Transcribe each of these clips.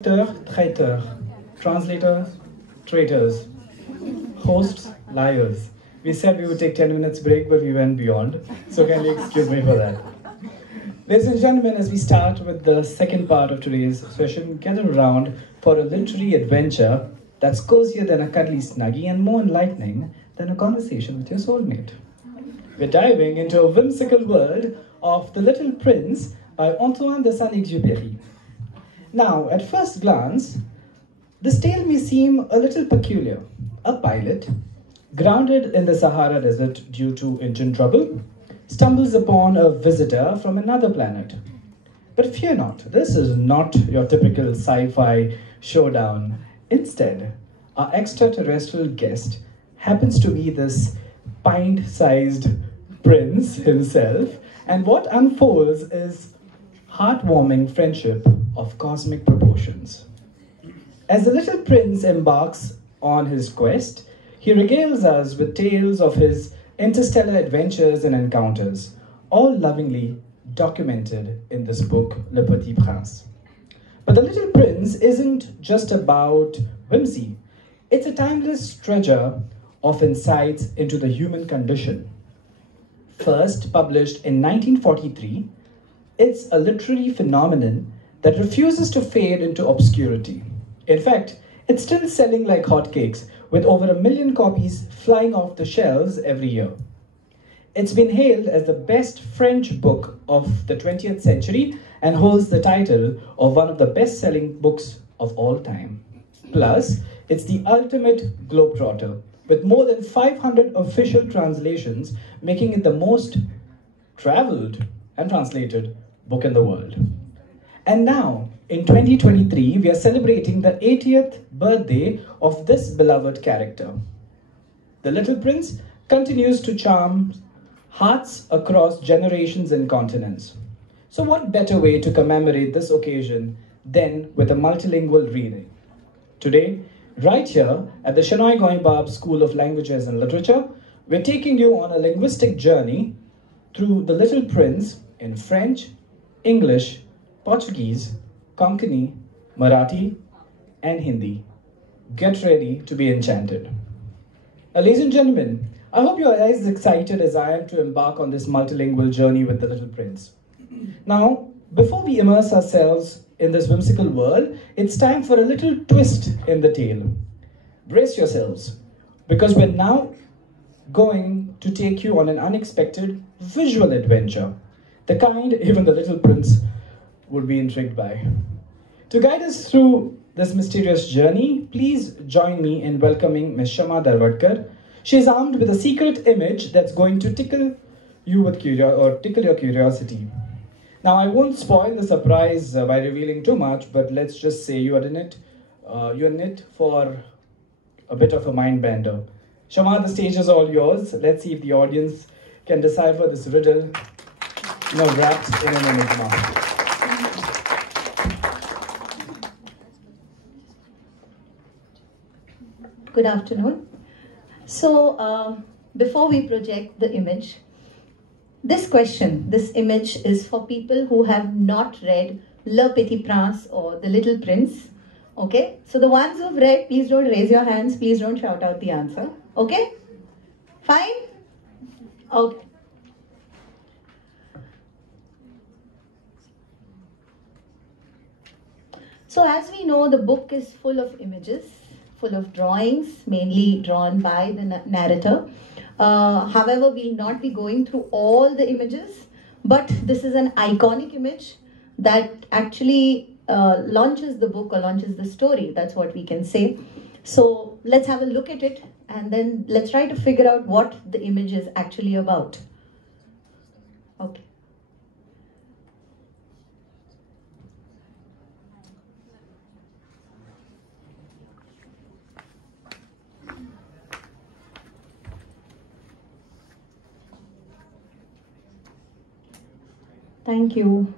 Traiteur, translators, traitors, hosts, liars. We said we would take 10 minutes break, but we went beyond. So kindly excuse me for that. Ladies and gentlemen, as we start with the second part of today's session, gather around for a literary adventure that's cozier than a cuddly snuggie and more enlightening than a conversation with your soulmate. We're diving into a whimsical world of The Little Prince by Antoine de Saint-Exupéry. Now, at first glance, this tale may seem a little peculiar. A pilot, grounded in the Sahara Desert due to engine trouble, stumbles upon a visitor from another planet. But fear not, this is not your typical sci-fi showdown. Instead, our extraterrestrial guest happens to be this pint-sized prince himself, and what unfolds is heartwarming friendship of cosmic proportions. As the little prince embarks on his quest, he regales us with tales of his interstellar adventures and encounters, all lovingly documented in this book, Le Petit Prince. But The Little Prince isn't just about whimsy. It's a timeless treasure of insights into the human condition. First published in 1943, it's a literary phenomenon that refuses to fade into obscurity. In fact, it's still selling like hotcakes, with over 1 million copies flying off the shelves every year. It's been hailed as the best French book of the 20th century and holds the title of one of the best-selling books of all time. Plus, it's the ultimate globetrotter, with more than 500 official translations, making it the most traveled and translated book in the world. And now, in 2023, we are celebrating the 80th birthday of this beloved character. The Little Prince continues to charm hearts across generations and continents. So what better way to commemorate this occasion than with a multilingual reading? Today, right here at the Shenoy Goimbab School of Languages and Literature, we're taking you on a linguistic journey through The Little Prince in French, English, Portuguese, Konkani, Marathi, and Hindi. Get ready to be enchanted. Ladies and gentlemen, I hope you are as excited as I am to embark on this multilingual journey with The Little Prince. Now, before we immerse ourselves in this whimsical world, it's time for a little twist in the tale. Brace yourselves, because we're now going to take you on an unexpected visual adventure, the kind even the Little Prince would be intrigued by. To guide us through this mysterious journey, please join me in welcoming Ms. Dharwadkar. She is armed with a secret image that's going to tickle you with tickle your curiosity. Now, I won't spoil the surprise by revealing too much, but let's just say you're in it for a bit of a mind bender. Kshama, the stage is all yours. Let's see if the audience can decipher this riddle, wrapped in an enigma. Good afternoon. So, before we project the image, this image is for people who have not read Le Petit Prince or The Little Prince. Okay? So the ones who've read, please don't raise your hands, please don't shout out the answer. Okay? Fine? Okay. So as we know, the book is full of images, full of drawings, mainly drawn by the narrator. However, we'll not be going through all the images, but this is an iconic image that actually launches the book or launches the story. That's what we can say. So let's have a look at it and then let's try to figure out what the image is actually about. Okay. Thank you.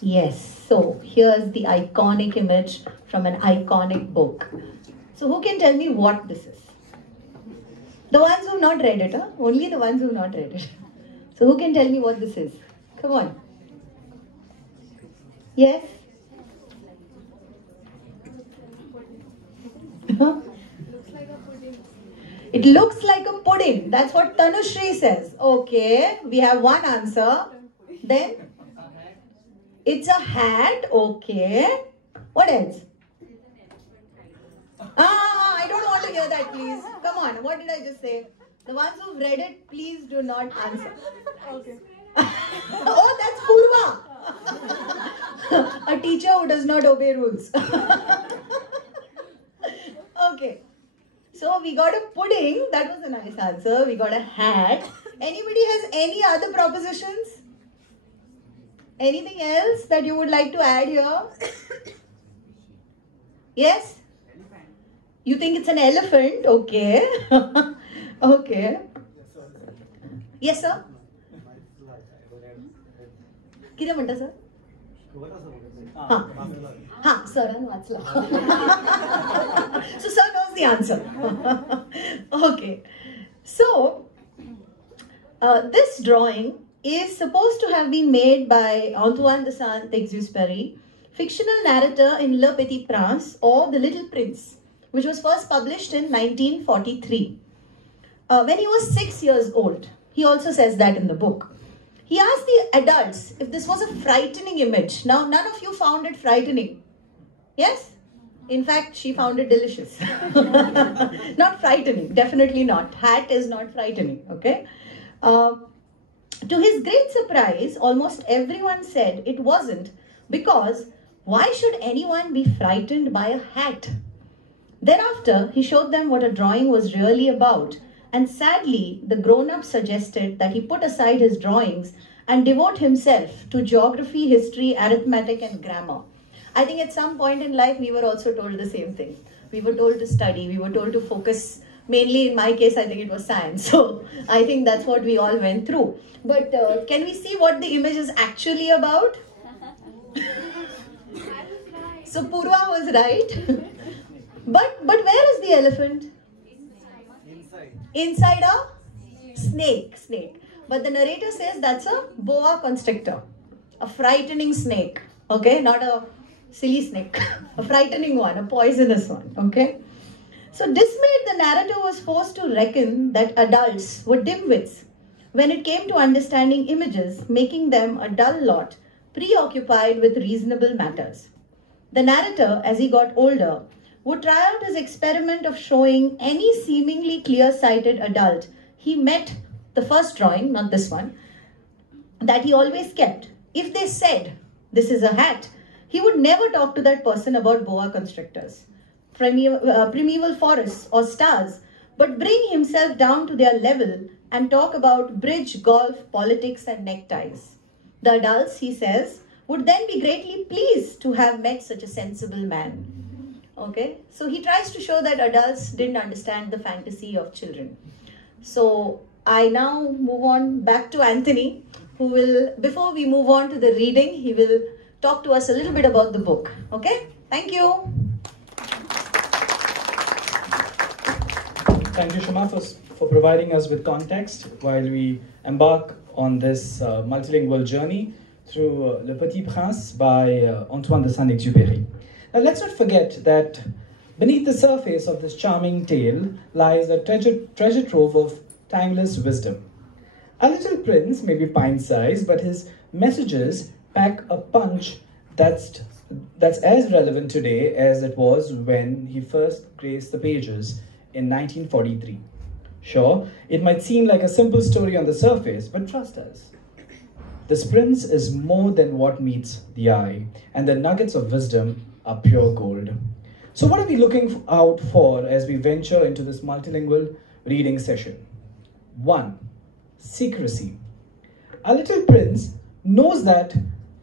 Yes, so here's the iconic image from an iconic book. So who can tell me what this is? The ones who've not read it, huh? Only the ones who've not read it. So who can tell me what this is? Come on. Yes? It looks like a pudding. That's what Tanushri says. Okay, we have one answer. Then? It's a hat. Okay. What else? I don't want to hear that, please. Come on, what did I just say? The ones who've read it, please do not answer. Okay. Oh, that's Purva. A teacher who does not obey rules. Okay. So we got a pudding. That was a nice answer. We got a hat. Anybody has any other propositions? Anything else that you would like to add here? Yes? You think it's an elephant? Okay. Okay. Yes, sir? Kida manta, sir? Sir, so sir knows the answer. Okay. So, this drawing is supposed to have been made by Antoine de Saint-Exupéry, fictional narrator in Le Petit Prince or The Little Prince, which was first published in 1943. When he was 6 years old, he also says that in the book. He asked the adults if this was a frightening image. Now, none of you found it frightening. Yes? In fact, she found it delicious. Not frightening, definitely not. Hat is not frightening, okay? To his great surprise, almost everyone said it wasn't, because why should anyone be frightened by a hat? Thereafter, he showed them what a drawing was really about, and sadly, the grown-up suggested that he put aside his drawings and devote himself to geography, history, arithmetic, and grammar. I think at some point in life, we were also told the same thing. We were told to study, we were told to focus. Mainly in my case, I think it was science. So I think that's what we all went through. But can we see what the image is actually about? So Purva was right. But where is the elephant? Inside a snake. But the narrator says that's a boa constrictor. A frightening snake. Okay, not a silly snake. A frightening one, a poisonous one. Okay. So dismayed, the narrator was forced to reckon that adults were dimwits when it came to understanding images, making them a dull lot, preoccupied with reasonable matters. The narrator, as he got older, would try out his experiment of showing any seemingly clear-sighted adult he met the first drawing, not this one, that he always kept. If they said, "This is a hat," he would never talk to that person about boa constrictors, primeval forests or stars, but bring himself down to their level and talk about bridge, golf, politics and neckties. The adults, he says, would then be greatly pleased to have met such a sensible man. Okay, so he tries to show that adults didn't understand the fantasy of children. So I now move on back to Anthony, who will, before we move on to the reading, he will talk to us a little bit about the book. Okay, thank you. Thank you, Kshama, for providing us with context while we embark on this multilingual journey through Le Petit Prince by Antoine de Saint-Exupéry. Now, let's not forget that beneath the surface of this charming tale lies a treasure trove of timeless wisdom. A Little Prince may be pint-sized, but his messages pack a punch that's as relevant today as it was when he first graced the pages in 1943. Sure, it might seem like a simple story on the surface, but trust us. This prince is more than what meets the eye, and the nuggets of wisdom are pure gold. So what are we looking out for as we venture into this multilingual reading session? 1. Secrecy. A Little Prince knows that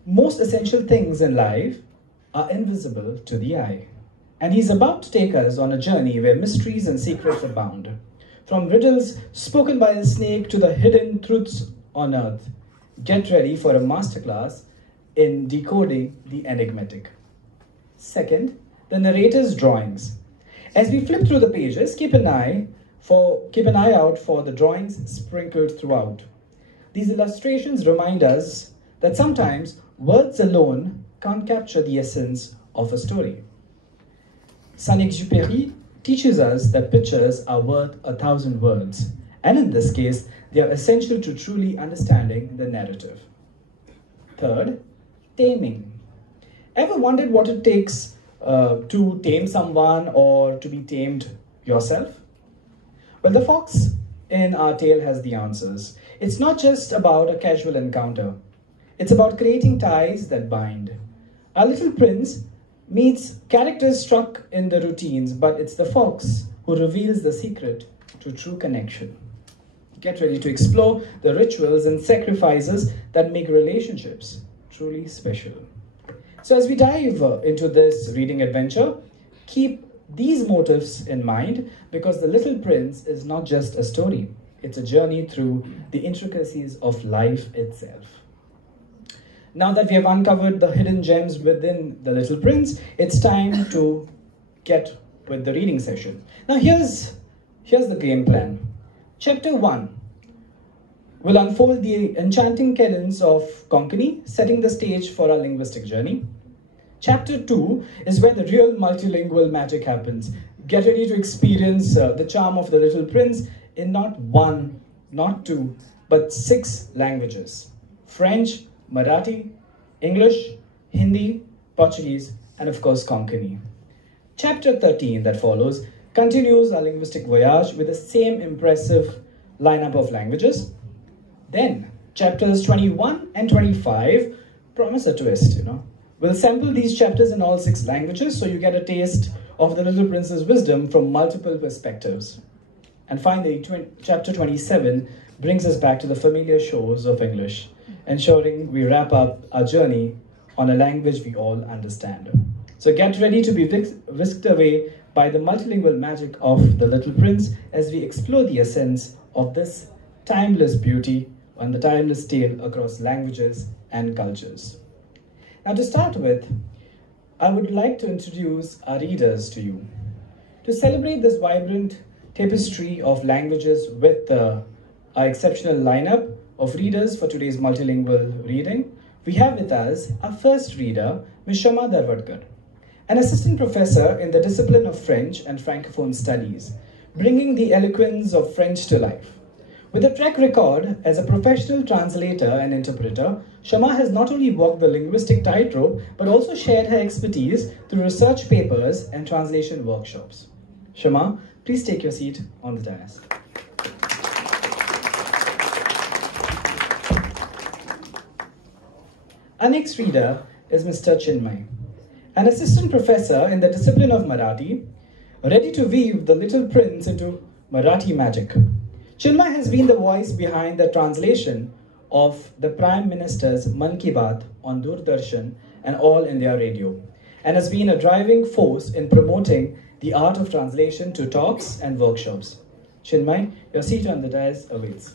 most essential things in life are invisible to the eye. And he's about to take us on a journey where mysteries and secrets abound. From riddles spoken by a snake to the hidden truths on earth. Get ready for a masterclass in decoding the enigmatic. Second, the narrator's drawings. As we flip through the pages, keep an eye out for the drawings sprinkled throughout. These illustrations remind us that sometimes words alone can't capture the essence of a story. Saint-Exupéry teaches us that pictures are worth 1,000 words, and in this case, they are essential to truly understanding the narrative. Third, taming. Ever wondered what it takes to tame someone or to be tamed yourself? Well, the fox in our tale has the answers. It's not just about a casual encounter. It's about creating ties that bind. Our little prince meets characters stuck in the routines, but it's the fox who reveals the secret to true connection. Get ready to explore the rituals and sacrifices that make relationships truly special. So as we dive into this reading adventure, keep these motifs in mind, because The Little Prince is not just a story. It's a journey through the intricacies of life itself. Now that we have uncovered the hidden gems within The Little Prince, it's time to get with the reading session. Now here's the game plan. Chapter 1 will unfold the enchanting cadence of Konkani, setting the stage for our linguistic journey. Chapter 2 is where the real multilingual magic happens. Get ready to experience the charm of The Little Prince in not 1, not 2, but 6 languages: French, Marathi, English, Hindi, Portuguese, and of course Konkani. Chapter 13 that follows continues our linguistic voyage with the same impressive lineup of languages. Then chapters 21 and 25 promise a twist, We'll sample these chapters in all 6 languages so you get a taste of The Little Prince's wisdom from multiple perspectives. And finally, chapter 27 brings us back to the familiar shores of English, ensuring we wrap up our journey on a language we all understand. So get ready to be whisked away by the multilingual magic of The Little Prince as we explore the essence of this timeless beauty and the timeless tale across languages and cultures. Now to start with, I would like to introduce our readers to you. To celebrate this vibrant tapestry of languages with our exceptional lineup of readers for today's multilingual reading, we have with us our first reader, Ms. Dharwadkar, an assistant professor in the discipline of French and Francophone studies, bringing the eloquence of French to life. With a track record as a professional translator and interpreter, Kshama has not only walked the linguistic tightrope, but also shared her expertise through research papers and translation workshops. Kshama, please take your seat on the dais. Our next reader is Mr. Chinmay, an assistant professor in the discipline of Marathi, ready to weave The Little Prince into Marathi magic. Chinmay has been the voice behind the translation of the Prime Minister's Man Ki Baat on Doordarshan and All India Radio, and has been a driving force in promoting the art of translation to talks and workshops. Chinmay, your seat on the dais awaits.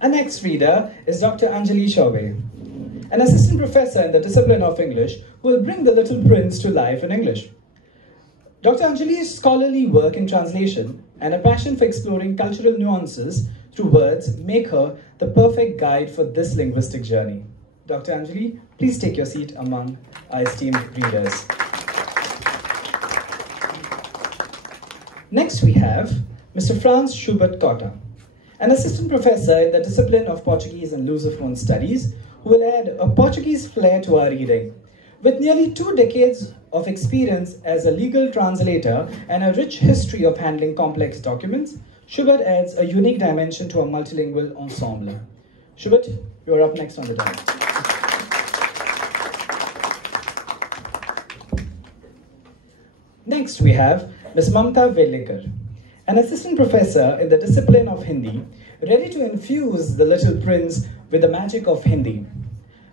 Our next reader is Dr. Anjali Chaubey, an assistant professor in the discipline of English who will bring The Little Prince to life in English. Dr. Anjali's scholarly work in translation and a passion for exploring cultural nuances through words make her the perfect guide for this linguistic journey. Dr. Anjali, please take your seat among our esteemed readers. Next we have Mr. Franz Schubert Cotta, an assistant professor in the discipline of Portuguese and Lusophone studies, who will add a Portuguese flair to our reading. With nearly 2 decades of experience as a legal translator and a rich history of handling complex documents, Schubert adds a unique dimension to a multilingual ensemble. Schubert, you're up next on the dais. Next we have Ms. Mamata Verlekar, an assistant professor in the discipline of Hindi, ready to infuse The Little Prince with the magic of Hindi.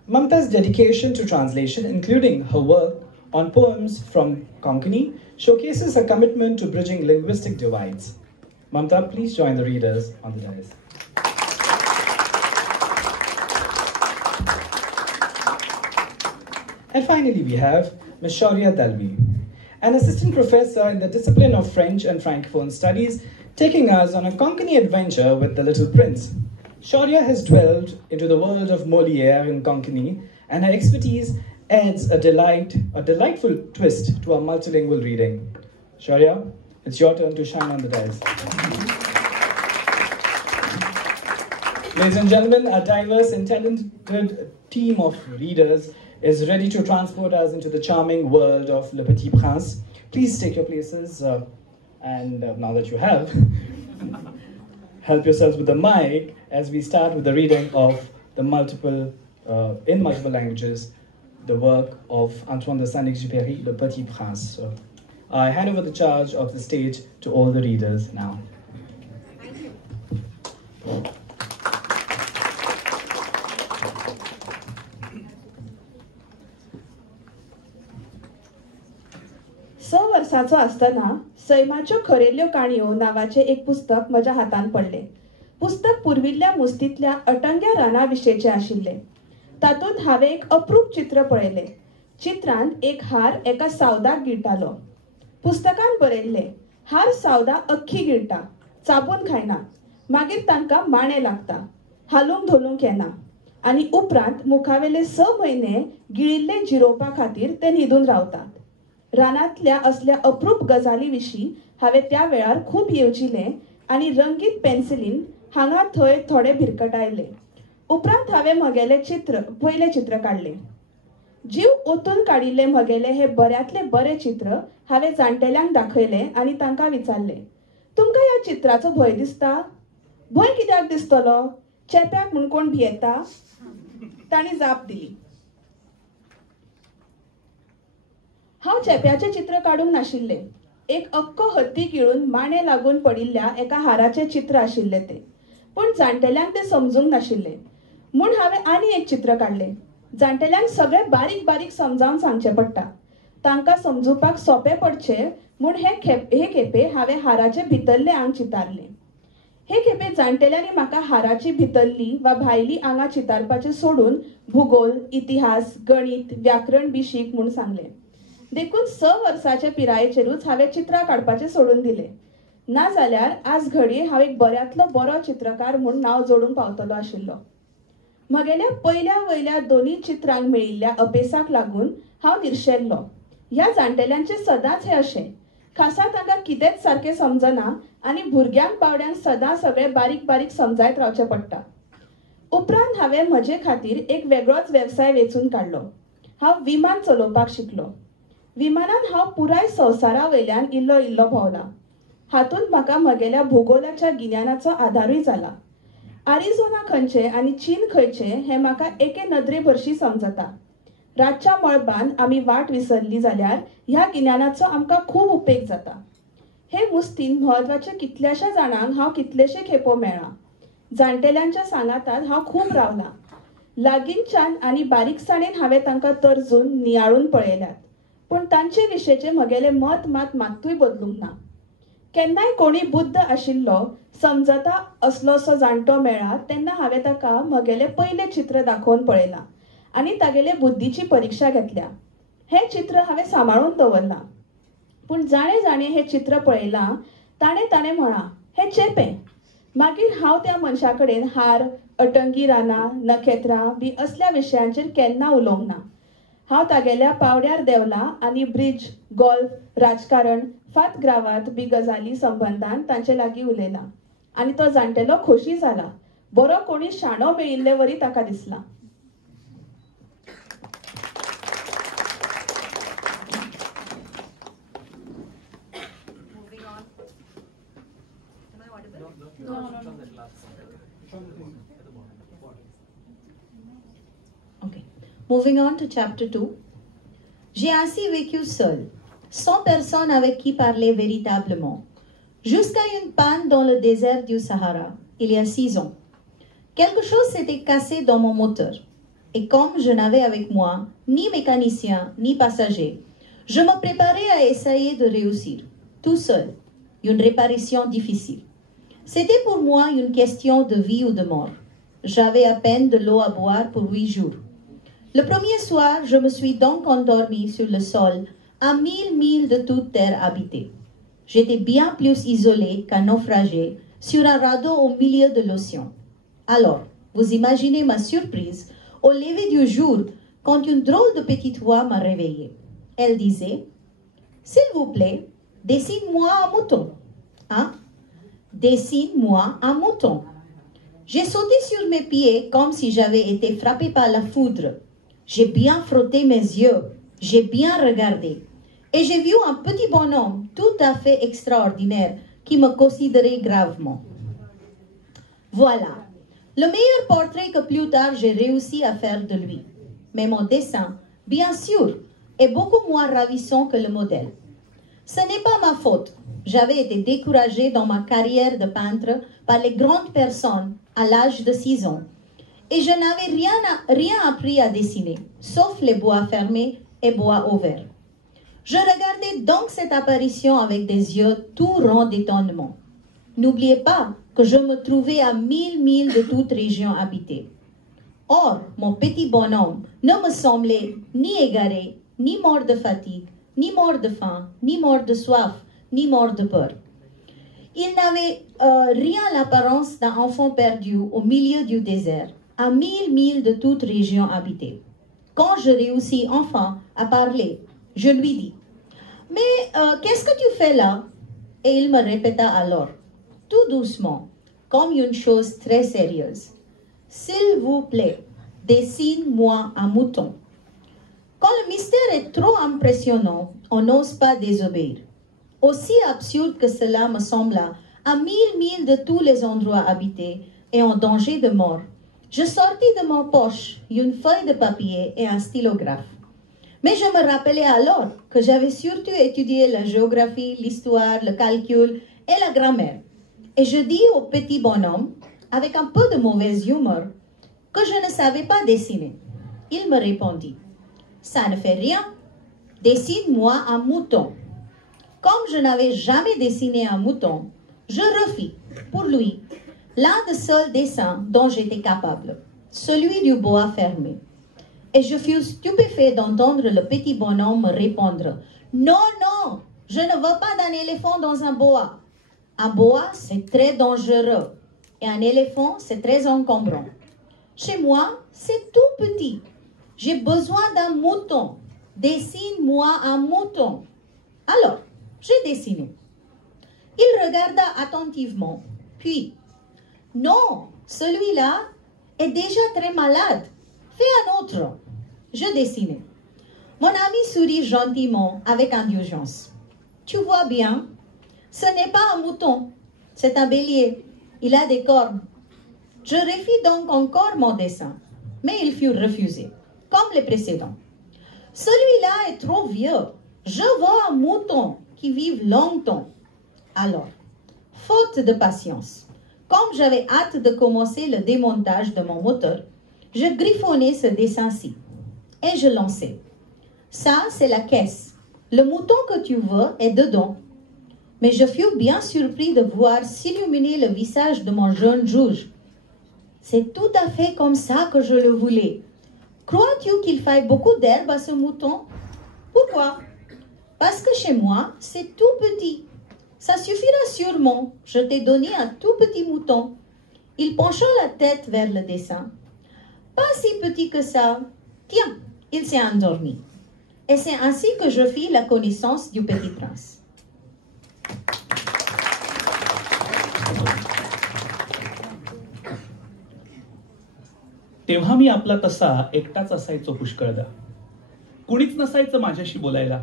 Mamata's dedication to translation, including her work on poems from Konkani, showcases her commitment to bridging linguistic divides. Mamata, please join the readers on the dais. And finally, we have Ms. Shourya Dalvi, an assistant professor in the discipline of French and Francophone studies, taking us on a Konkani adventure with The Little Prince. Shourya has dwelled into the world of Molière and Konkani, and her expertise adds a delightful twist to our multilingual reading. Shourya, it's your turn to shine on the dice. Ladies and gentlemen, our diverse and talented team of readers is ready to transport us into the charming world of Le Petit Prince. Please take your places, and now that you have, help yourselves with the mic as we start with the reading of the in multiple languages, the work of Antoine de Saint-Exupéry, Le Petit Prince. So, I hand over the charge of the stage to all the readers now. Thank you. स वर्साचो आसतना सैमाच्यो खरेल्यो काणयो नावाचे एक पुस्तक म्हज्या हातान पडले. पुस्तक पुर्विल्ल्या मुस्तींतल्या अटंग्या राना विशयीचे आशिल्ले. तातूंत हांवें एक अप्रूप चित्र पळयलें. चित्रांत एक हार एका सावदाक गिळटालो. पुस्तकान बरयल्ले, हार सावदा अख्खी गिळटा, चाबून खायना, मागीर तांकां माणे लागता, हालूंक धोलूंक येना, आनी उपरांत मुखावेले 6 म्हयने गिळिल्ले जिरोवपा खातीर ते न्हिदून रावतात. रानांतल्या असल्या अप्रूप गजाली विशीं हांवें त्या वेळार खूब येवजिलें आनी रंगीत पेन्सिलीन हांगा थंय थोडे भिरकटायले. उपरांत हांवें म्हगेलें पयलें चित्र काडलें. जीव ओतून काडिल्लें म्हगेलें हें बऱ्यांतलें बरें चित्र हांवें जाणटेल्यांक दाखयलें आनी तांकां विचारलें, तुमकां ह्या चित्राचो भंय दिसता? भंय कित्याक दिसतलो? चेप्याक म्हूण कोण भियेता? तांणी जाप दिली. हांव चेप्याचें चित्र काडूंक नाशिल्लें. एक अख्खो हत्ती गिळून माणे लागून पडिल्ल्या एका हाराचें चित्र आशिल्लें तें. पूण जाणटेल्यांक तें समजूंक नाशिल्लें. म्हूण हांवें आनी एक चित्र काडलें. जाणटेल्यांक सगळें बारीक बारीक समजावन सांगचें पडटा. तांकां समजुपाक सोंपें पडचें म्हूण हे खेपे हांवें हाराचे भितरलें आंग चितारलें. हे खेपे जाणटेल्यांनी म्हाका हाराची भितरली वा भायली आंगां चितारपाचें सोडून भुगोल, इतिहास, गणित, व्याकरण बी शीक म्हूण सांगलें. देखून 6 वर्साचे पिरायेचेरूच हांवें चित्रां काडपाचें सोडून दिलें. नाजाल्यार आज घडये हांव एक बऱ्यांतलो बरो चित्रकार म्हूण नांव जोडूंक पावतलो आशिल्लो. म्हगेल्या पयल्या वयल्या दोनी चित्रांक मेळिल्ल्या अपेसाक लागून हांव निर्शेल्लो. ह्या जाणटेल्यांचें सदांच हें अशें. खासा तांकां कितेंच सारकें समजना आनी भुरग्यांक बावड्यांक सदां सगळें बारीक बारीक समजायत रावचें पडटा. उपरांत हांवें म्हजे खातीर एक वेगळोच वेवसाय वेंचून काडलो. हांव विमान चलोवपाक शिकलो. विमानान हांव पुराय संवसारा वयल्यान इल्लो भोंवला. हातूंत म्हाका म्हगेल्या भूगोलाच्या गिन्यानाचो आदारूय जाला. आरिझोना खंयचे आनी चीन खंयचे हें म्हाका एके नदरे भरशीं समजता. रातच्या मळबान आमी वाट विसरली जाल्यार ह्या गिन्यानाचो आमकां खूब उपेग जाता. हे मुस्तीन म्हत्वाचे कितल्याशा जाणांक हांव कितलेशे खेपो मेळ्ळां. जाणटेल्यांच्या सांगातांत हांव खूब रावलां. लागींच्यान आनी बारीकसाणेन हांवें तांकां तर्जून नियाळून पळयल्यात. पूण तांचे विशयेचें म्हगेलें मत मात्तूय बदलूंक ना. केन्नाय कोणी बुद्ध आशिल्लो समजता असलोसो जाणटो मेळ्ळा तेन्ना हांवें ताका म्हगेलें पयलें चित्र दाखोवन पळयलां आनी तागेले बुद्धीची परिक्षा घेतल्या. हें चित्र हांवें सांबाळून दवरलां. पूण जाणें हें चित्र पळयलां ताणें म्हळां, हें चेपें. मागीर हांव त्या मनशा कडेन हार, अटंगी रानां, नखेत्रां बी असल्या विशयांचेर केन्ना उलोवंक ना. हांव तागेल्या पावड्यार देवलां आनी ब्रिज, गोल्फ, राजकारण, फात ग्रावात बी गजाली संबंदान तांचे लागीं उलयलां. आनी तो जाणटेलो खोशी जाला. बरो कोणी शाणो मेळिल्ले वरी ताका दिसला. Moving on to chapter 2. J'ai ainsi vécu seul, sans personne avec qui parler véritablement, jusqu'à une panne dans le désert du Sahara, il y a 6 ans. Quelque chose s'était cassé dans mon moteur, et comme je n'avais avec moi ni mécanicien ni passager, je me préparais à essayer de réussir, tout seul, une réparation difficile. C'était pour moi une question de vie ou de mort. J'avais à peine de l'eau à boire pour 8 jours. Le premier soir, je me suis donc endormie sur le sol, à 1000 milles de toute terre habitée. J'étais bien plus isolée qu'un naufragé sur un radeau au milieu de l'océan. Alors, vous imaginez ma surprise au lever du jour quand une drôle de petite voix m'a réveillée. Elle disait, « S'il vous plaît, dessine-moi un mouton. » Hein? Dessine-moi un mouton. J'ai sauté sur mes pieds comme si j'avais été frappée par la foudre. J'ai bien frotté mes yeux, j'ai bien regardé. Et j'ai vu un petit bonhomme tout à fait extraordinaire qui me considérait gravement. Voilà, le meilleur portrait que plus tard j'ai réussi à faire de lui. Mais mon dessin, bien sûr, est beaucoup moins ravissant que le modèle. Ce n'est pas ma faute. J'avais été découragée dans ma carrière de peintre par les grandes personnes à l'âge de 6 ans. Et je n'avais rien appris à dessiner, sauf les bois fermés et bois ouverts. Je regardais donc cette apparition avec des yeux tout ronds d'étonnement. N'oubliez pas que je me trouvais à 1000 milles de toute région habitée. Or, mon petit bonhomme ne me semblait ni égaré, ni mort de fatigue, ni mort de faim, ni mort de soif, ni mort de peur. Il n'avait rien l'apparence d'un enfant perdu au milieu du désert, à 1000 milles de toute région habitée. Quand je réussis enfin à parler, je lui dis, « Mais qu'est-ce que tu fais là ?» Et il me répéta alors, tout doucement, comme une chose très sérieuse, « S'il vous plaît, dessine-moi un mouton. » Quand le mystère est trop impressionnant, on n'ose pas désobéir. Aussi absurde que cela me sembla, à 1000 milles de tous les endroits habités et en danger de mort, je sortis de ma poche une feuille de papier et un stylographe. Mais je me rappelais alors que j'avais surtout étudié la géographie, l'histoire, le calcul et la grammaire. Et je dis au petit bonhomme, avec un peu de mauvaise humeur, que je ne savais pas dessiner. Il me répondit, « Ça ne fait rien, dessine-moi un mouton. » Comme je n'avais jamais dessiné un mouton, je refis, pour lui, l'un des seuls dessins dont j'étais capable, celui du bois fermé. Et je fus stupéfait d'entendre le petit bonhomme me répondre, « Non, non, je ne veux pas d'un éléphant dans un bois. Un bois, c'est très dangereux, et un éléphant, c'est très encombrant. Chez moi, c'est tout petit. J'ai besoin d'un mouton. Dessine-moi un mouton. » Alors, j'ai dessiné. Il regarda attentivement, puis, « Non, celui-là est déjà très malade. Fais un autre. » Je dessinais. Mon ami sourit gentiment avec indulgence. « Tu vois bien, ce n'est pas un mouton, c'est un bélier. Il a des cornes. » Je refis donc encore mon dessin, mais il fut refusé, comme les précédents. « Celui-là est trop vieux. Je veux un mouton qui vive longtemps. » Alors, faute de patience, comme j'avais hâte de commencer le démontage de mon moteur, je griffonnais ce dessin-ci et je lançais. Ça, c'est la caisse. Le mouton que tu veux est dedans. Mais je fus bien surpris de voir s'illuminer le visage de mon jeune juge. C'est tout à fait comme ça que je le voulais. Crois-tu qu'il faille beaucoup d'herbe à ce mouton? Pourquoi? Parce que chez moi, c'est tout petit. Ça suffira sûrement. Je t'ai donné un tout petit mouton. Il pencha la tête vers le dessin. Pas si petit que ça. Tiens, il s'est endormi. Et c'est ainsi que je fis la connaissance du petit prince. तेव्हा मी आपला तसा एकटाच असायचो पुष्कळदा. कुणीच नसायचं माझ्याशी बोलायला.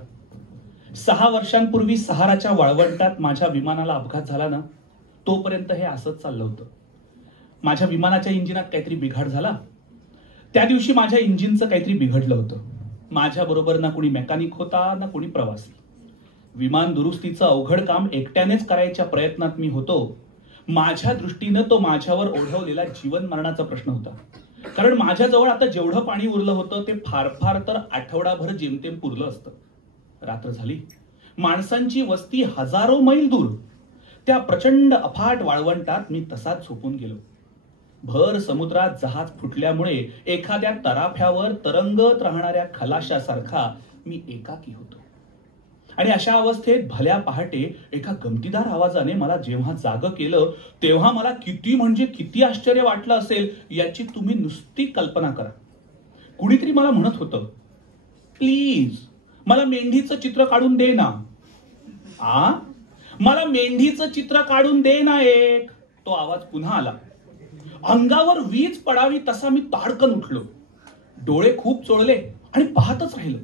6 वर्षांपूर्वी सहाराच्या वाळवंटात माझ्या विमानाला अपघात झाला ना, तोपर्यंत हे असंच चाललं होतं. माझ्या विमानाच्या इंजिनात काहीतरी बिघाड झाला. त्या दिवशी माझ्या इंजिनचं काहीतरी बिघडलं होतं. माझ्याबरोबर ना कुणी मेकॅनिक होता ना कुणी प्रवासी. विमान दुरुस्तीचं अवघड काम एकट्यानेच करायच्या प्रयत्नात मी होतो. माझ्या दृष्टीनं तो माझ्यावर ओढवलेला जीवन मरणाचा प्रश्न होता. कारण माझ्याजवळ आता जेवढं पाणी उरलं होतं ते फार फार तर आठवडाभर जेमतेम पुरलं असतं. रात्र झाली. माणसांची वस्ती हजारो मैल दूर. त्या प्रचंड अफाट वाळवंटात मी तसाच झोपून गेलो. भर समुद्रात जहाज फुटल्यामुळे एखाद्या तराफ्यावर तरंगत राहणाऱ्या खलाशासारखा मी एकाकी होतो. आणि अशा अवस्थेत भल्या पहाटे एका गमतीदार आवाजाने मला जेव्हा जागं केलं तेव्हा मला किती म्हणजे किती आश्चर्य वाटलं असेल याची तुम्ही नुसती कल्पना करा. कुणीतरी मला म्हणत होतं, प्लीज मला मेंढीचं चित्र काढून दे ना. मला मेंढीचं चित्र काढून दे ना एक. तो आवाज पुन्हा आला. अंगावर वीज पडावी तसा मी ताडकन उठलो. डोळे खूप चोळले आणि पाहतच राहिलो.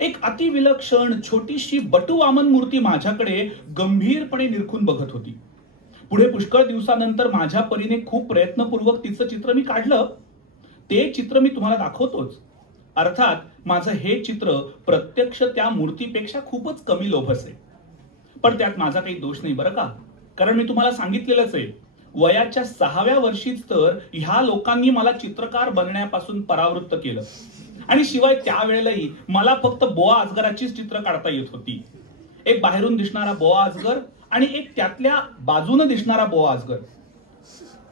एक अतिविलक्षण छोटीशी बटुवामन मूर्ती माझ्याकडे गंभीरपणे निरखून बघत होती. पुढे पुष्कळ दिवसानंतर माझ्या परीने खूप प्रयत्नपूर्वक तिचं चित्र मी काढलं. ते चित्र मी तुम्हाला दाखवतोच. अर्थात माझं हे चित्र प्रत्यक्ष त्या मूर्तीपेक्षा खूपच कमी लोभस आहे. पण त्यात माझा काही दोष नाही बरं का. कारण मी तुम्हाला सांगितलेलंच आहे, वयाच्या 6व्या वर्षीच तर ह्या लोकांनी मला चित्रकार बनण्यापासून परावृत्त केलं. आणि शिवाय त्यावेळेलाही मला फक्त बोआ अजगराचीच चित्र काढता येत होती. एक बाहेरून दिसणारा बोआ अजगर आणि एक त्यातल्या बाजूने दिसणारा बोआ अजगर.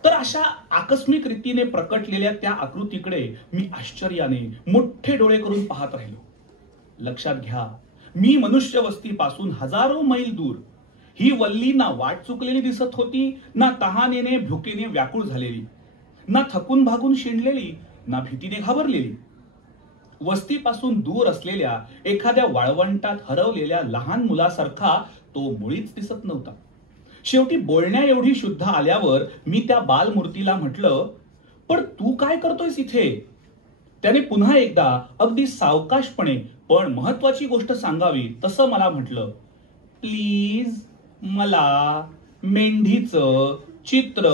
तर अशा आकस्मिक रीतीने प्रकटलेल्या त्या आकृतीकडे मी आश्चर्याने मोठे डोळे करून पाहत राहिलो. लक्षात घ्या, मी मनुष्य वस्तीपासून हजारो मैल दूर. ही वल्ली ना वाट चुकलेली दिसत होती, ना तहानेने भुकेने व्याकुळ झालेली, ना थकून भागून शिंडलेली, ना भीतीने घाबरलेली. वस्तीपासून दूर असलेल्या एखाद्या वाळवंटात हरवलेल्या लहान मुलासारखा तो मुळीच दिसत नव्हता. शेवटी बोलण्या एवढी शुद्ध आल्यावर मी त्या बालमूर्तीला म्हटलं, पण तू काय करतोयस इथे? त्याने पुन्हा एकदा अगदी सावकाशपणे पण महत्वाची गोष्ट सांगावी तसं मला म्हटलं, प्लीज मला मेंढीचं चित्र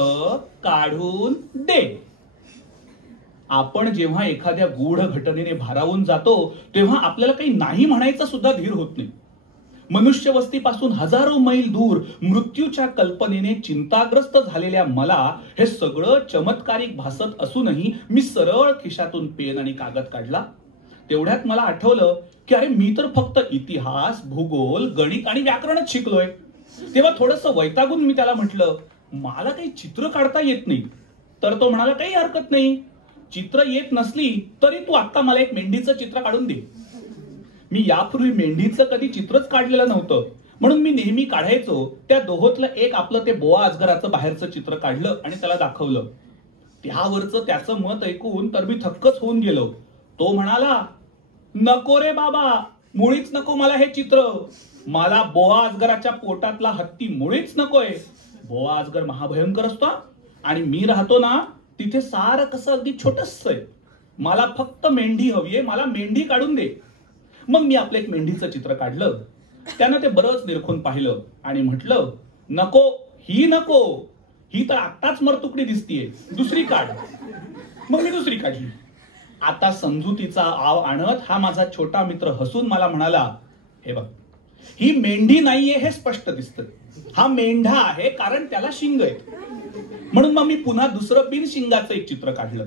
काढून दे. आपण जेव्हा एखाद्या गूढ घटनेने भारावून जातो तेव्हा आपल्याला काही नाही म्हणायचा सुद्धा धीर होत नाही. मनुष्य वस्तीपासून हजारो मैल दूर मृत्यूच्या कल्पनेने चिंताग्रस्त झालेल्या मला हे सगळं चमत्कारिक भासत असूनही मी सरळ खिशातून पेन आणि कागद काढला. तेवढ्यात मला आठवलं की अरे मी तर फक्त इतिहास, भूगोल, गणित आणि व्याकरणच शिकलोय. तेव्हा थोडंसं वैतागून मी त्याला म्हटलं, मला काही चित्र काढता येत नाही. तर तो म्हणाला, काही हरकत नाही, चित्र येत नसली तरी तू आता मला एक मेंढीचं चित्र काढून दे. मी यापूर्वी मेंढीचं कधी चित्रच काढलेलं नव्हतं, म्हणून मी नेहमी काढायचो त्या दोहोतलं एक आपलं ते बोआ अजगराचं बाहेरचं चित्र काढलं आणि त्याला दाखवलं. त्यावरचं त्याचं मत ऐकून तर मी थक्कच होऊन गेलो. तो म्हणाला, नको रे बाबा, मुळीच नको मला हे चित्र. मला बोआ अजगराच्या पोटातला हत्ती मुळीच नकोय. बोआ अजगर महाभयंकर असतो आणि मी राहतो ना तिथे सारं कसं अगदी छोटस आहे. मला फक्त मेंढी हवीये, मला मेंढी काढून दे. मग मी आपलं एक मेंढीचं चित्र काढलं. त्यानं ते बरंच निरखून पाहिलं आणि म्हटलं, नको, ही नको, ही तर आत्ताच मरतुकडी दिसतीये, दुसरी काढ. मग मी दुसरी काढली. आता समजुतीचा आव आणत हा माझा छोटा मित्र हसून मला म्हणाला, हे बघ, ही मेंढी नाहीये हे स्पष्ट दिसतं. हा मेंढा आहे कारण त्याला शिंग आहेत. म्हणून मग मी पुन्हा दुसरं बिन शिंगाचं एक चित्र काढलं.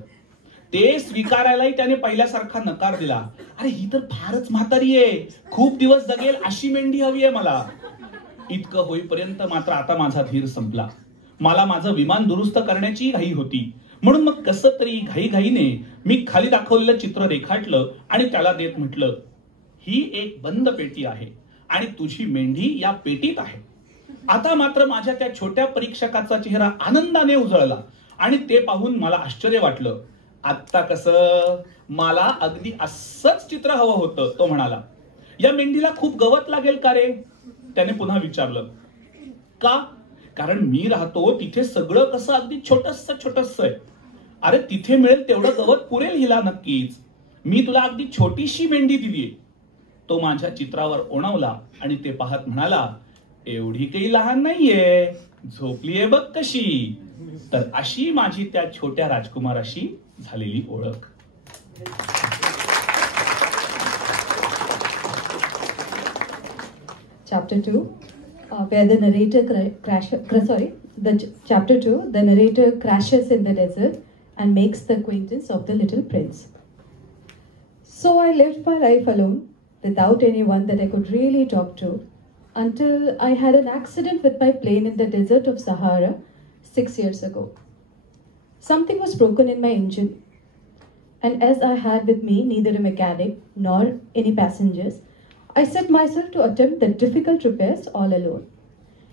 ते स्वीकारायलाही त्याने पहिल्यासारखा नकार दिला. अरे ही तर फारच म्हातारी आहे, खूप दिवस जगेल अशी मेंढी हवी आहे मला. इतकं होईपर्यंत मात्र आता माझा धीर संपला. मला माझं विमान दुरुस्त करण्याची घाई होती. म्हणून मग कसं तरी घाईघाईने मी खाली दाखवलेलं चित्र रेखाटलं आणि त्याला देत म्हटलं, ही एक बंद पेटी आहे आणि तुझी मेंढी या पेटीत आहे. आता मात्र माझ्या त्या छोट्या परीक्षकाचा चेहरा आनंदाने उजळला आणि ते पाहून मला आश्चर्य वाटलं. आत्ता कसं, मला अगदी असंच चित्र हवं होतं. तो म्हणाला, या मेंढीला खूप गवत लागेल का रे? त्याने पुन्हा विचारलं. का? कारण मी राहतो तिथे सगळं कसं अगदी छोटस आहे. अरे तिथे मिळेल तेवढं गवत पुरेल हिला नक्कीच. मी तुला अगदी छोटीशी मेंढी दिलीये. तो माझ्या चित्रावर ओणवला आणि ते पाहत म्हणाला, एवढी काही लहान नाहीये, झोपलीये बघ कशी. तर अशी माझी त्या छोट्या राजकुमाराशी झालेली ओळख. Chapter 2, where the narrator Chapter 2, the narrator crashes in the desert and makes the acquaintance of the little prince. So I lived my life alone, without anyone that I could really talk to, until I had an accident with my plane in the desert of Sahara 6 years ago. Something was broken in my engine, and as I had with me neither a mechanic nor any passengers, I set myself to attempt the difficult repairs all alone.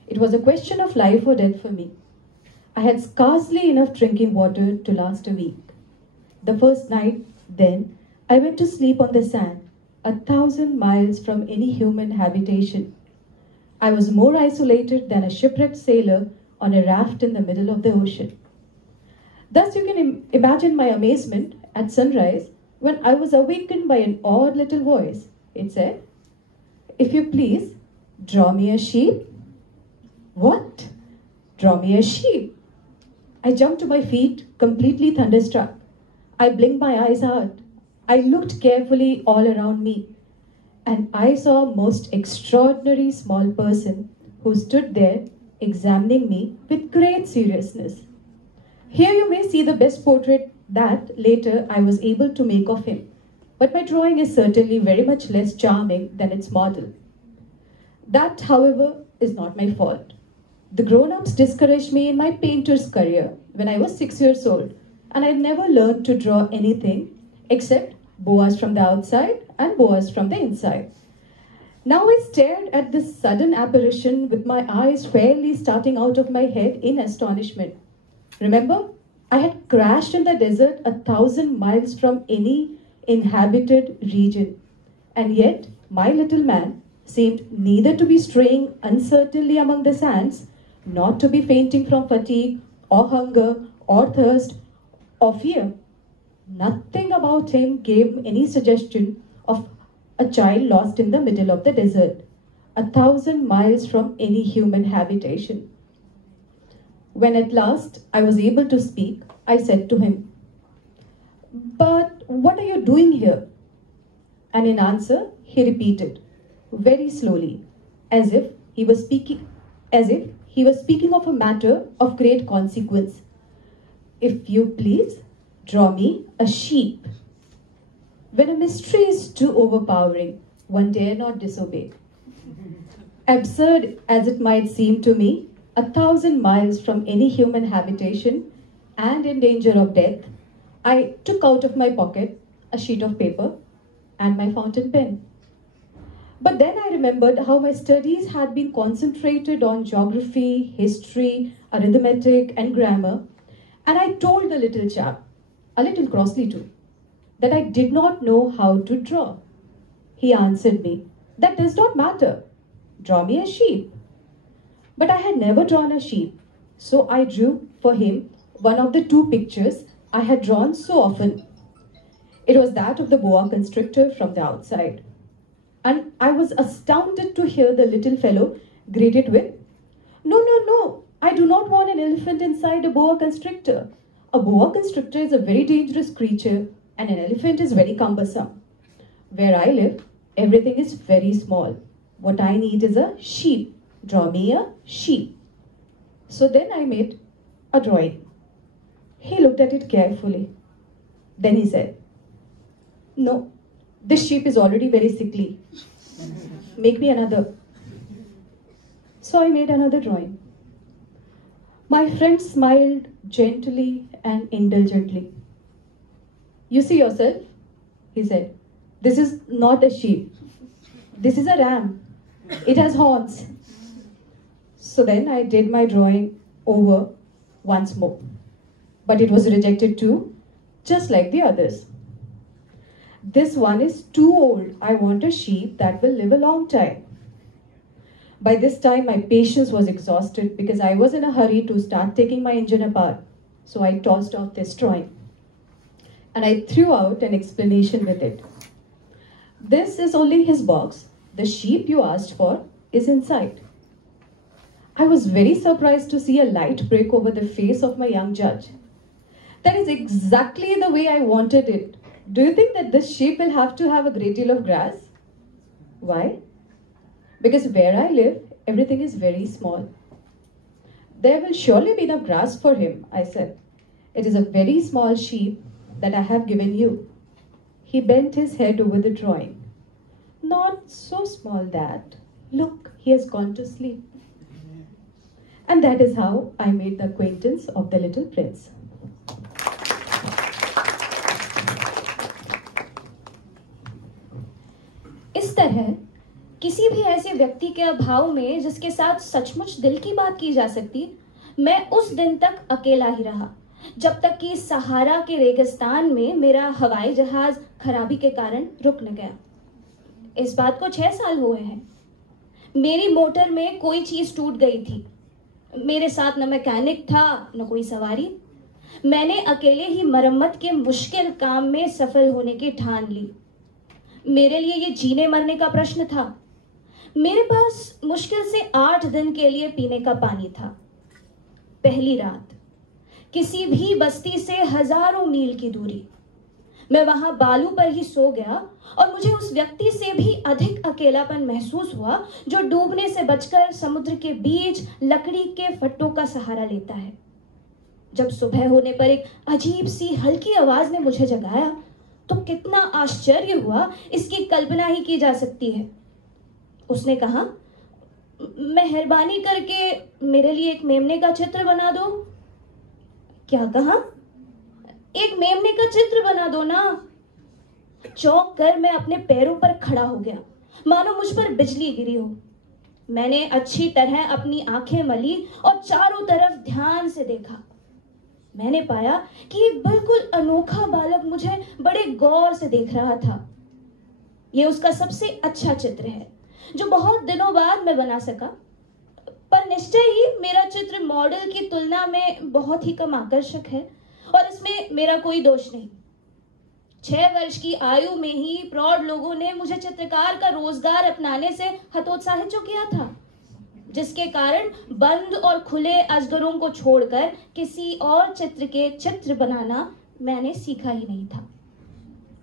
It was a question of life or death for me. I had scarcely enough drinking water to last a week. The first night, then, I went to sleep on the sand, 1,000 miles from any human habitation. I was more isolated than a shipwrecked sailor on a raft in the middle of the ocean. Thus you can imagine my amazement at sunrise when I was awakened by an odd little voice. It said, "If you please, draw me a sheep." What? Draw me a sheep? I jumped to my feet, completely thunderstruck. I blinked my eyes hard. I looked carefully all around me, and I saw a most extraordinary small person who stood there examining me with great seriousness. Here you may see the best portrait that later I was able to make of him, but my drawing is certainly very much less charming than its model. That, however, is not my fault. The grown-ups discouraged me in my painter's career when I was 6 years old, and I never learned to draw anything except boas from the outside and boas from the inside. Now I stared at this sudden apparition with my eyes fairly starting out of my head in astonishment. Remember, I had crashed in the desert 1,000 miles from any inhabited region, and yet my little man seemed neither to be straying uncertainly among the sands, nor to be fainting from fatigue or hunger or thirst or fear. Nothing about him gave any suggestion of a child lost in the middle of the desert, 1,000 miles from any human habitation. When at last I was able to speak, I said to him, "But what are you doing here?" And in answer, he repeated, very slowly, as if he was speaking of a matter of great consequence, "If you please, draw me a sheep." When a mystery is too overpowering, one dare not disobey. Absurd as it might seem to me, 1,000 miles from any human habitation and in danger of death, I took out of my pocket a sheet of paper and my fountain pen. But then I remembered how my studies had been concentrated on geography, history, arithmetic, and grammar, and I told the little chap, a little crossly too, that I did not know how to draw. He answered me, "That does not matter. Draw me a sheep." But I had never drawn a sheep, so I drew for him one of the two pictures I had drawn so often. It was that of the boa constrictor from the outside. And I was astounded to hear the little fellow greet it with, "No, no, no, I do not want an elephant inside a boa constrictor. A boa constrictor is a very dangerous creature and an elephant is very cumbersome. Where I live, everything is very small. What I need is a sheep. Draw me a sheep." So then I made a drawing. He looked at it carefully. Then he said, "No, this sheep is already very sickly. Make me another." So I made another drawing. My friend smiled gently and indulgently. "You see yourself," he said, "this is not a sheep. This is a ram. It has horns." So then I did my drawing over once more. But it was rejected too, just like the others. "This one is too old. I want a sheep that will live a long time." By this time, my patience was exhausted because I was in a hurry to start taking my engine apart. So I tossed off this drawing. And I threw out an explanation with it. "This is only his box. The sheep you asked for is inside." I was very surprised to see a light break over the face of my young judge. "That is exactly the way I wanted it. Do you think that this sheep will have to have a great deal of grass?" "Why?" "Because where I live, everything is very small." "There will surely be enough grass for him," I said. "It is a very small sheep that I have given you." He bent his head over the drawing. "Not so small that. Look, he has gone to sleep." And that is how I made the acquaintance of the little prince. इस तरह किसी भी ऐसे व्यक्ति के अभाव में जिसके साथ सचमुच दिल की बात की जा सकती, मैं उस दिन तक अकेला ही रहा, जब तक कि सहारा के रेगिस्तान में मेरा हवाई जहाज खराबी के कारण रुक न गया। इस बात को 6 साल हुए हैं। मेरी मोटर में कोई चीज टूट गई थी। मेरे साथ न मैकेनिक था न कोई सवारी। मैंने अकेले ही मरम्मत के मुश्किल काम में सफल होने की ठान ली। मेरे लिए ये जीने मरने का प्रश्न था। मेरे पास मुश्किल से 8 दिन के लिए पीने का पानी था। पहली रात, किसी भी बस्ती से हजारों मील की दूरी, मैं वहां बालू पर ही सो गया और मुझे उस व्यक्ति से भी अधिक अकेलापन महसूस हुआ जो डूबने से बचकर समुद्र के बीच लकड़ी के फट्टों का सहारा लेता है। जब सुबह होने पर एक अजीब सी हल्की आवाज ने मुझे जगाया तो कितना आश्चर्य हुआ इसकी कल्पना ही की जा सकती है। उसने कहा, मेहरबानी करके मेरे लिए एक मेमने का चित्र बना दो। क्या कहा? एक मेमने का चित्र बना दो ना। चौंक कर मैं अपने पैरों पर खड़ा हो गया, मानो मुझ पर बिजली गिरी हो। मैंने अच्छी तरह अपनी आंखें मली और चारों तरफ ध्यान से देखा। मैंने पाया कि एक बिल्कुल अनोखा बालक मुझे बड़े गौर से देख रहा था। यह उसका सबसे अच्छा चित्र है जो बहुत दिनों बाद मैं बना सका, पर निश्चय ही मेरा चित्र मॉडल की तुलना में बहुत ही कम आकर्षक है और इसमें मेरा कोई दोष नहीं। 6 वर्ष की आयु में ही प्रौढ़ लोगों ने मुझे चित्रकार का रोजगार अपनाने से हतोत्साहित जो किया था, जिसके कारण बंद और खुले अजगरों को छोड़कर किसी और चित्र के चित्र बनाना मैंने सीखा ही नहीं था।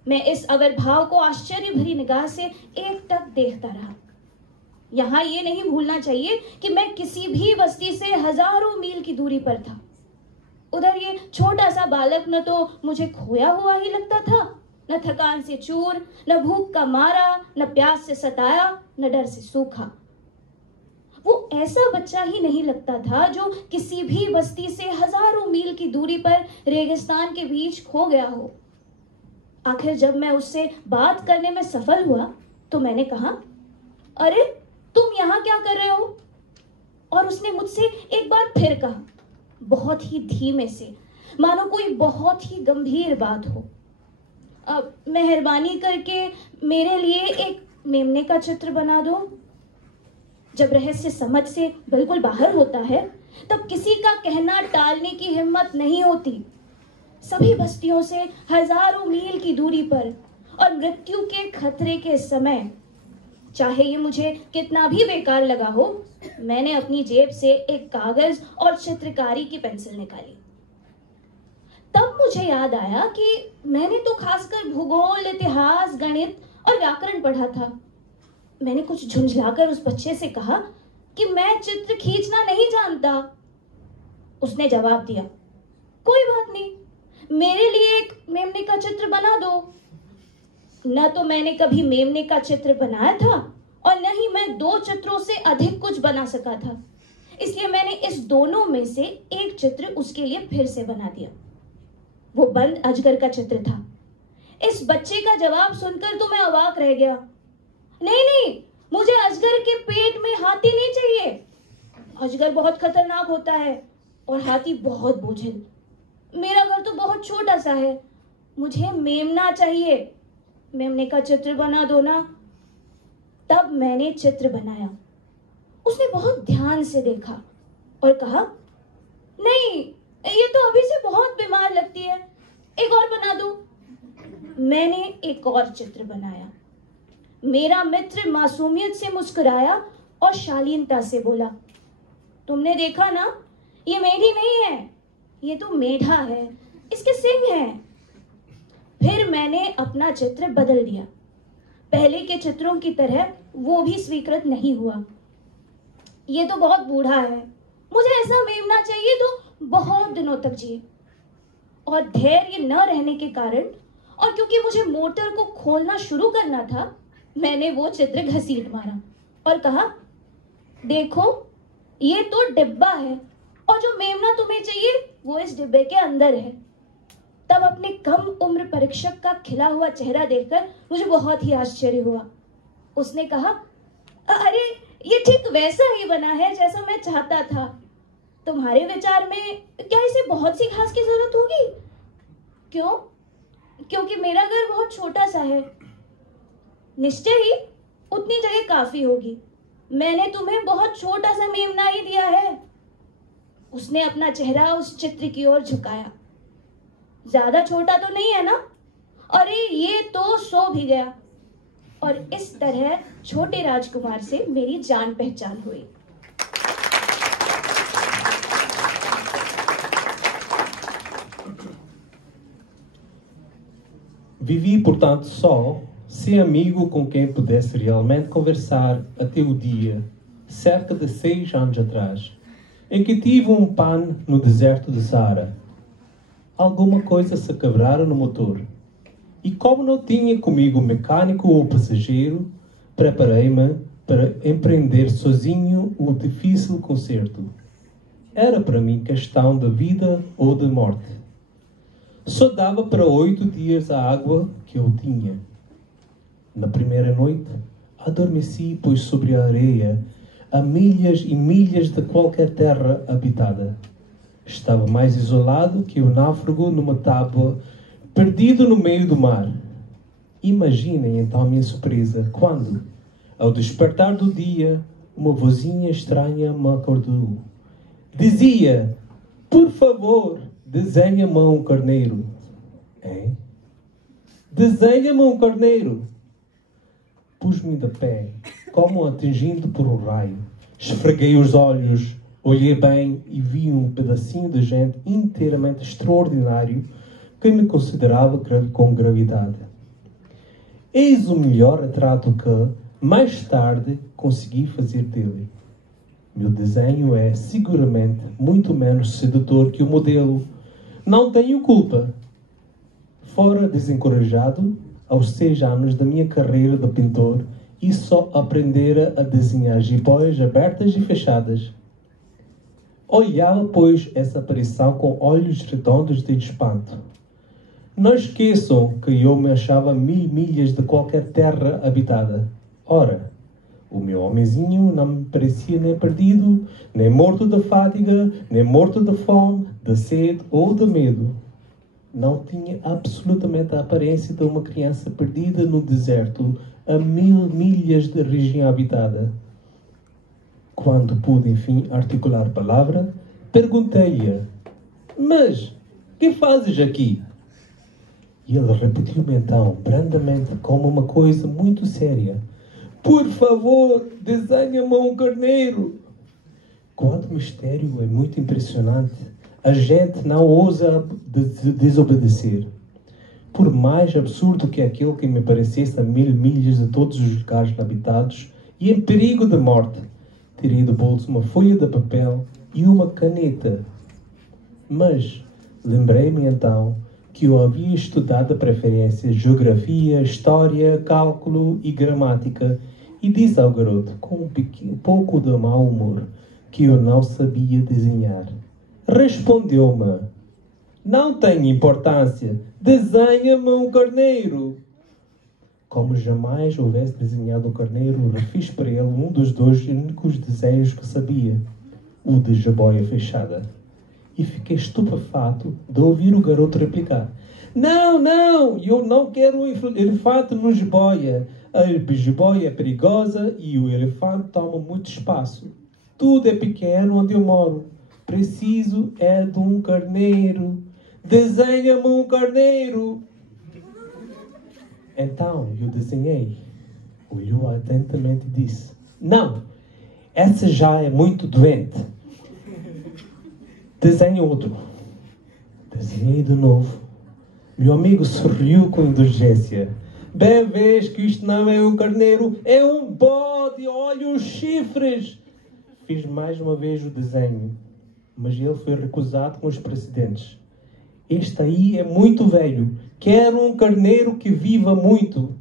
मैं इस आविर्भाव को आश्चर्य भरी निगाह से एकटक देखता रहा। यहाँ ये नहीं भूलना चाहिए कि मैं किसी भी बस्ती से हजारों मील की दूरी पर था। उधर ये छोटा सा बालक न तो मुझे खोया हुआ ही लगता था, न थकान से चूर, न भूख का मारा, न प्यास से सताया, न डर से सूखा। वो ऐसा बच्चा ही नहीं लगता था जो किसी भी बस्ती से हजारों मील की दूरी पर रेगिस्तान के बीच खो गया हो। आखिर जब मैं उससे बात करने में सफल हुआ तो मैंने कहा, अरे तुम यहाँ क्या कर रहे हो? और उसने मुझसे एक बार फिर कहा, बहुत ही धीमे से, मानो कोई बहुत ही गंभीर बात हो, मेहरबानी करके मेरे लिए एक मेमने का चित्र बना दो। जब रहस्य समझ से बिल्कुल बाहर होता है तब किसी का कहना टालने की हिम्मत नहीं होती। सभी बस्तियों से हजारों मील की दूरी पर और मृत्यु के खतरे के समय, चाहे ये मुझे कितना भी बेकार लगा हो, मैंने अपनी जेब से एक कागज और चित्रकारी की पेंसिल निकाली। तब मुझे याद आया कि मैंने तो खासकर भूगोल, इतिहास, गणित और व्याकरण पढ़ा था। मैंने कुछ झुंझलाकर उस बच्चे से कहा कि मैं चित्र खींचना नहीं जानता। उसने जवाब दिया, कोई बात नहीं, मेरे लिए एक मेमने का चित्र बना दो। न तो मैंने कभी मेमने का चित्र बनाया था और न ही मैं 2 चित्रों से अधिक कुछ बना सका था, इसलिए मैंने इस दोनों में से एक चित्र उसके लिए फिर से बना दिया। वो बंद अजगर का चित्र था। इस बच्चे का जवाब सुनकर तो मैं अवाक रह गया। नहीं, मुझे अजगर के पेट में हाथी नहीं चाहिए। अजगर बहुत खतरनाक होता है और हाथी बहुत बोझिल। मेरा घर तो बहुत छोटा सा है, मुझे मेमना चाहिए। मेमने का चित्र बना दो ना। तब मैंने चित्र बनाया। उसने बहुत ध्यान से देखा और कहा, नहीं, ये तो अभी से बहुत बीमार लगती है, एक और बना दो। मैंने एक और चित्र बनाया। मेरा मित्र मासूमियत से मुस्कुराया और शालीनता से बोला, तुमने देखा ना, ये मेढ़ी नहीं है, ये तो मेढ़ा है, इसके सींग हैं। फिर मैंने अपना चित्र बदल दिया। पहले के चित्रों की तरह वो भी स्वीकृत नहीं हुआ। ये तो बहुत बूढ़ा है, मुझे ऐसा मेमना चाहिए तो बहुत दिनों तक जिए। और धैर्य न रहने के कारण और क्योंकि मुझे मोटर को खोलना शुरू करना था, मैंने वो चित्र घसीट मारा और कहा, देखो ये तो डिब्बा है और जो मेमना तुम्हें चाहिए वो इस डिब्बे के अंदर है। तब अपने कम उम्र परीक्षक का खिला हुआ चेहरा देखकर मुझे बहुत ही आश्चर्य हुआ। उसने कहा, अरे ये ठीक वैसा ही बना है जैसा मैं चाहता था। तुम्हारे विचार में क्या इसे बहुत सी घास की जरूरत होगी? क्यों? क्योंकि मेरा घर बहुत छोटा सा है। निश्चय ही उतनी जगह काफी होगी। मैंने तुम्हें बहुत छोटा सा मेमना ही दिया है। उसने अपना चेहरा उस चित्र की ओर झुकाया। ज्यादा छोटा तो नहीं है ना? अरे ये तो सो भी गया। और इस तरह छोटे राजकुमार से मेरी जान पहचान हुई। Vivi, portanto, só, sem amigo com quem pudesse realmente conversar até o dia, cerca de 6 anos atrás, em que tive um pane no deserto do Saara. Alguma coisa se quebrara no motor. E como não tinha comigo mecânico ou passageiro, preparei-me para empreender sozinho o difícil concerto. Era para mim questão de vida ou de morte. Só dava para 8 dias a água que eu tinha. Na primeira noite, adormeci, pois sobre a areia, a milhas e milhas de qualquer terra habitada. Estava mais isolado que o náufrago numa tábua, perdido no meio do mar. Imaginem então a minha surpresa quando, ao despertar do dia, uma vozinha estranha me acordou. Dizia: por favor, desenha-me um carneiro. Hein? Desenha-me um carneiro. Pus-me de pé, como atingido por um raio. Esfreguei os olhos, olhei bem e vi um pedacinho de gente inteiramente extraordinário que me considerava com gravidade. Eis o melhor retrato que, mais tarde, consegui fazer dele. Meu desenho é, seguramente, muito menos sedutor que o modelo. Não tenho culpa. Fora desencorajado, aos 6 anos da minha carreira de pintor, e só aprendera a desenhar jiboias abertas e fechadas. Olhava, pois, essa aparição com olhos redondos de espanto. Não esqueçam que eu me achava 1000 milhas de qualquer terra habitada. Ora, o meu homenzinho não me parecia nem perdido, nem morto de fadiga, nem morto de fome, de sede ou de medo. Não tinha absolutamente a aparência de uma criança perdida no deserto a 1000 milhas de região habitada. Quando pude, enfim, articular a palavra, perguntei-lhe: mas, que fazes aqui? E ele repetiu-me então, brandamente, como uma coisa muito séria: por favor, desenha-me um carneiro. Quando o mistério é muito impressionante, a gente não ousa desobedecer. Por mais absurdo que aquele que me parecesse a 1000 milhas de todos os lugares habitados e em perigo de morte, tirei do bolso uma folha de papel e uma caneta. Mas lembrei-me então que eu havia estudado a preferência geografia, história, cálculo e gramática e disse ao garoto, com um pouco de mau humor, que eu não sabia desenhar. Respondeu-me: não tem importância, desenha-me um carneiro. Como jamais houvesse desenhado um carneiro, refiz para ele um dos 2 únicos desenhos que sabia, o de jiboia fechada. E fiquei estupefato de ouvir o garoto replicar: não, eu não quero um elefante no jiboia. A jiboia é perigosa e o elefante toma muito espaço. Tudo é pequeno onde eu moro. Preciso é de um carneiro. Desenha-me um carneiro. Então eu desenhei. Olhou atentamente e disse: não, essa já é muito doente. Desenhe outro. Desenhei de novo. Meu amigo sorriu com indulgência. Bem vês que isto não é um carneiro, é um bode, olha os chifres. Fiz mais uma vez o desenho, mas ele foi recusado com os precedentes. Este aí é muito velho, quero um carneiro que viva muito.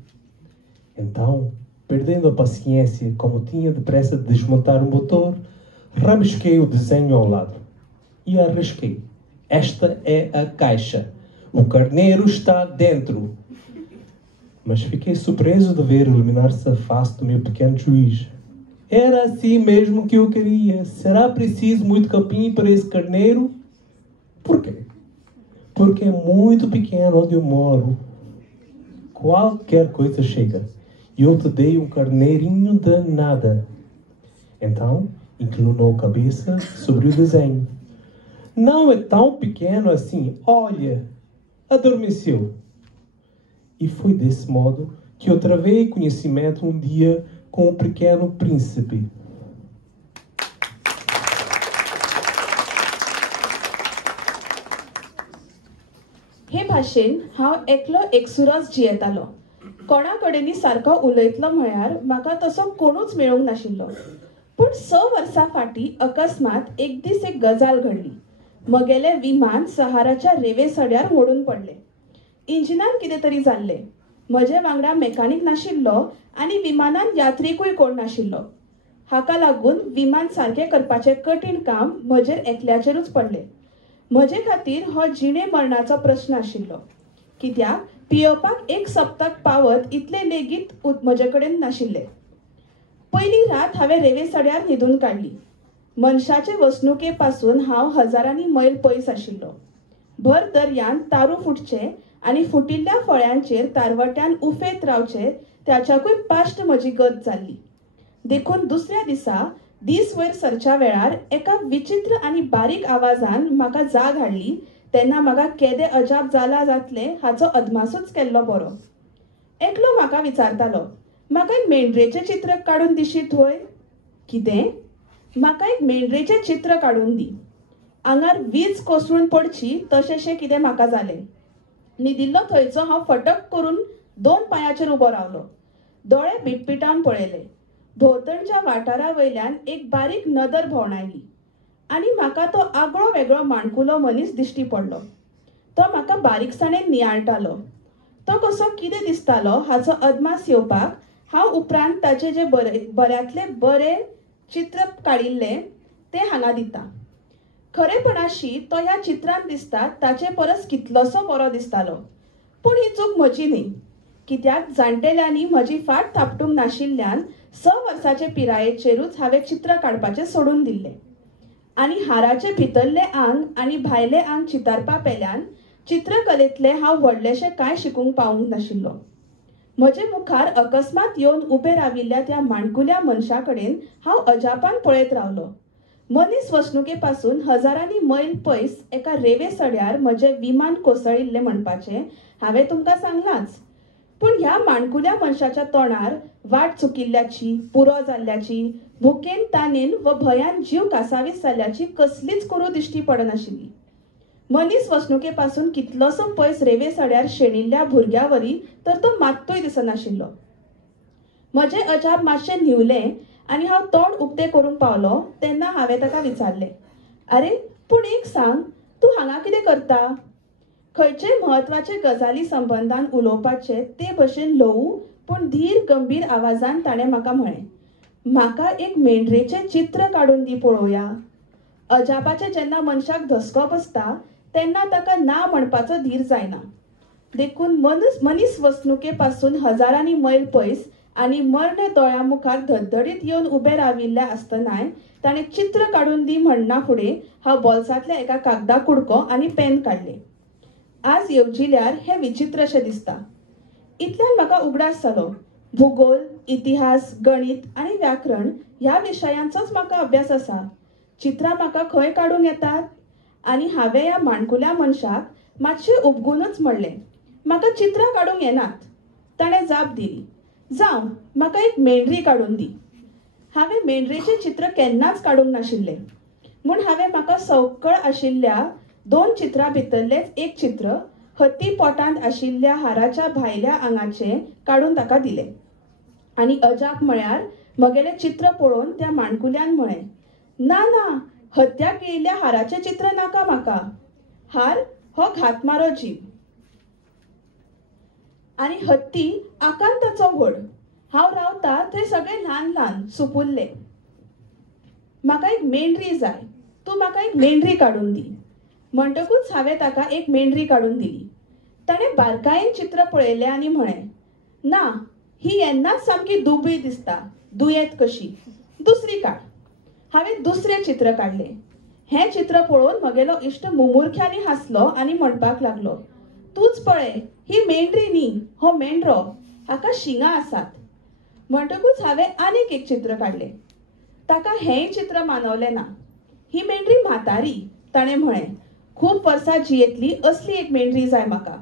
Então, perdendo a paciência, como tinha depressa de desmontar o motor, rabisquei o desenho ao lado e arrisquei. Esta é a caixa. O carneiro está dentro. Mas fiquei surpreso de ver iluminar-se a face do meu pequeno juiz. Era assim mesmo que eu queria. Será preciso muito capim para esse carneiro? Por quê? Porque é muito pequeno onde eu moro. Qualquer coisa chega. E eu te dei um carneirinho de nada. Então, inclinou a cabeça sobre o desenho. Não é tão pequeno assim. Olha, adormeceu. E foi desse modo que eu travei conhecimento um dia com o pequeno príncipe. हे भाशेन हांव एकलो एकसुरोच जियेतालो. कोणा कडेनी सारको उलयतलो म्हळ्यार म्हाका तसो कोणूच मेळूंक नाशिल्लो. पूण 6 वर्सां फाटीं अकस्मात एक दीस एक गजाल घडली. म्हगेलें विमान सहाराच्या रेवे सड्यार मोडून पडलें. इंजिनान कितें तरी जाल्लें. म्हजे वांगडा मेकॅनिक नाशिल्लो आनी विमानान यात्रिकूय कोण नाशिल्लो. हाका लागून विमान सारकें करपाचें कठीण काम म्हजेर एकल्याचेरूच पडलें. म्हजे खातीर हो जिणे मरणाचो प्रश्न आशिल्लो. कित्याक पियेवपाक 1 सप्तक पावत इतले लेगीत म्हजे कडेन नाशिल्ले. पयली रात हांवें रेवे सड्यार न्हिदून काडली. मनशाचे वसणुके पासून हांव हजारांनी मैल पयस आशिल्लो. भर दर्यान तारू फुटचे आनी फुटिल्ल्या फळ्यांचेर तारवट्यान उफेत रावचे त्याच्याकूय पाश्ट म्हजी गत जाल्ली. देखून दुसऱ्या दिसा दीस वयर सरच्या वेळार एका विचित्र आनी बारीक आवाजान म्हाका जाग हाडली तेन्ना म्हाका केदें अजाप जाला जातलें हाचो अदमासूच केल्लो बरो. एकलो म्हाका विचारतालो, म्हाका एक मेंढरेचें चित्र काडून दिशीत होय. कितें? म्हाका एक मेंढरेचें चित्र काडून दी. आंगार वीज कोसळून पडची तशेंशें कितें म्हाका जालें. न्हिदिल्लो थंयचो हांव फटक करून 2 पांयाचेर उबो रावलो. दोळे पिटपिटावन पळयले. भोंवतणच्या वाठारा वयल्यान एक बारीक नदर भोंवडायली आनी म्हाका तो आगळो वेगळो माणकुलो मनीस दिश्टी पडलो. तो म्हाका बारीकसाणेन नियाळटालो. तो कसो कितें दिसतालो हाचो अदमास येवपाक हांव उपरांत ताचे जे बऱ्यांतले बरे चित्र काडिल्लें तें हांगा दिता. खरेपणाशी तो ह्या चित्रांत दिसता ताचे परस कितलोसो बरो दिसतालो. पूण ही चूक म्हजी न्ही. कित्याक जाणटेल्यांनी म्हजी फाट थापटूंक नाशिल्ल्यान 6 वर्साचे पिरायेचेरूच हांवें चित्र काडपाचें सोडून दिल्लें. आनी हाराचें भितरलें आंग आनी भायलें आंग चितारपा पेल्यान चित्रकलेंतलें हांव व्हडलेशें कांय शिकूंक पावूंक नाशिल्लो. म्हजे मुखार अकस्मात येवन उबे राविल्ल्या त्या माणकुल्या मनशा कडेन हांव अजापान पळयत रावलो. मनीस वसणुके पासून हजारांनी मैल पयस एका रेवे सड्यार म्हजें विमान कोसळिल्लें म्हणपाचें हांवें तुमकां सांगलांच. पूण ह्या माणकुल्या मनशाच्या तोंडार वाट चुकिल्ल्याची, पुरो जाल्ल्याची, भुकेन तानेन व भयान जीव कासावीस जाल्ल्याची कसलीच कुरू दिश्टी पडनाशिल्ली. मनीस वसणुके पासून कितलोसो पयस रेवे सड्यार शेणिल्ल्या भुरग्यावरी तर तो मात्तूय दिसनाशिल्लो. म्हजें अजाप मातशें न्हिवलें आनी हांव तोंड उक्तें करूंक पावलो तेन्ना हांवें ताका विचारलें, आरे पूण एक सांग, तूं हांगा कितें करता? खंयचे म्हत्वाचे गजाली संबंधान उलोवपाचें ते भशेन ल्हवू पूण धीर गंभीर आवाजान ताणें म्हाका म्हळें, म्हाका एक मेंढरेचें चित्र काडून दी पळोवया. अजापाचें जेन्ना मनशाक धसको बसता तेन्ना ताका ना म्हणपाचो धीर जायना. देखून मनीस वसणुके पासून हजारांनी मैल पयस आनी मर्णे दोळ्या मुखार धडधडीत येवन उबे राविल्ल्या आसतनाय ताणें चित्र काडून दी म्हणना फुडें हांव बोल्सांतल्या एका कागदा कुडको आनी पेन काडलें. आज येवजिल्यार हें विचित्रशें दिसता. इतल्यान म्हाका उगडास जालो. भूगोल, इतिहास, गणित आनी व्याकरण ह्या विशयांचोच म्हाका अभ्यास आसा. चित्रां म्हाका खंय काडूंक येतात? आनी हांवें ह्या माणकुल्या मनशाक मातशें उपगूनच म्हणलें, म्हाका चित्रां काडूंक येनात. ताणें जाप दिली, जावं म्हाका एक मेंढरी काडून दी. हांवें मेंढरेचें चित्र केन्नाच काडूंक नाशिल्लें. म्हूण हांवें म्हाका सवकळ आशिल्ल्या 2 चित्रां भितरलेंच एक चित्र हत्ती पोटांत आशिल्ल्या हाराच्या भायल्या आंगाचें काडून ताका दिलें. आनी अजाप म्हळ्यार म्हगेलें चित्र पळोवन त्या माणकुल्यान म्हळें, ना ना, हत्त्याक येयल्ल्या हाराचें चित्र नाका म्हाका. हार हो घातमारो जीव आनी हत्ती आकांताचो व्हड. हांव रावता थंय सगळे ल्हान ल्हान सुपुल्ले. म्हाका एक मेंढरी जाय. तूं म्हाका एक मेंढरी काडून दी. म्हणटकूच हांवें ताका एक मेंढरी काडून दिली. ताणें बारकायेन चित्र पळयलें आनी म्हळें, ना, ही येन्नाच सामकी दुबळी दिसता, दुयेंत कशी. दुसरी काड. हांवें दुसरें चित्र काडलें. हें चित्र पळोवन म्हगेलो इश्ट मुमुरख्यांनी हांसलो आनी म्हणपाक लागलो, तूच पळय, ही मेंढरी न्ही, हो मेंढरो, हाका शिंगां आसात. म्हणटकूच हांवें आनीक एक चित्र काडलें. ताका हेंय चित्र मानवलें ना. ही मेंढरी म्हातारी, ताणें म्हळें. खूब वर्सां जियेतली असली एक मेंढरी जाय म्हाका.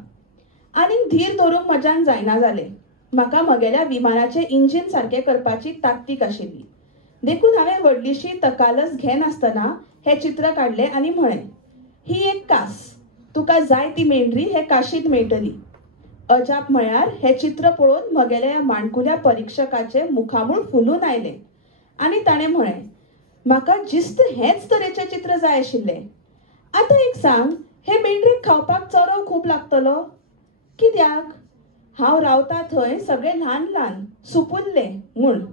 आनीक धीर धरूंक म्हज्यान जायना जालें. म्हाका म्हगेल्या विमानाचें इंजीन सारकें करपाची ताकतीक आशिल्ली. देखून हांवें व्हडलीशी तकालस घेनासतना हें चित्र काडलें आनी म्हळें, ही एक कास. तुका जाय ती मेंढरी हे काशींत मेळटली. अजाप म्हळ्यार हें चित्र पळोवन म्हगेल्या ह्या माणकुल्या परीक्षकाचें मुखामूळ फुलून आयलें आनी ताणें म्हळें, म्हाका जिस्त हेच तरेचें चित्र जाय आशिल्लें. आतां एक सांग, हे मेंढरेक खावपाक चोरव खूब लागतलो? कित्याक? हांव रावतां थंय सगळे ल्हान ल्हान सुपुल्ले म्हूण.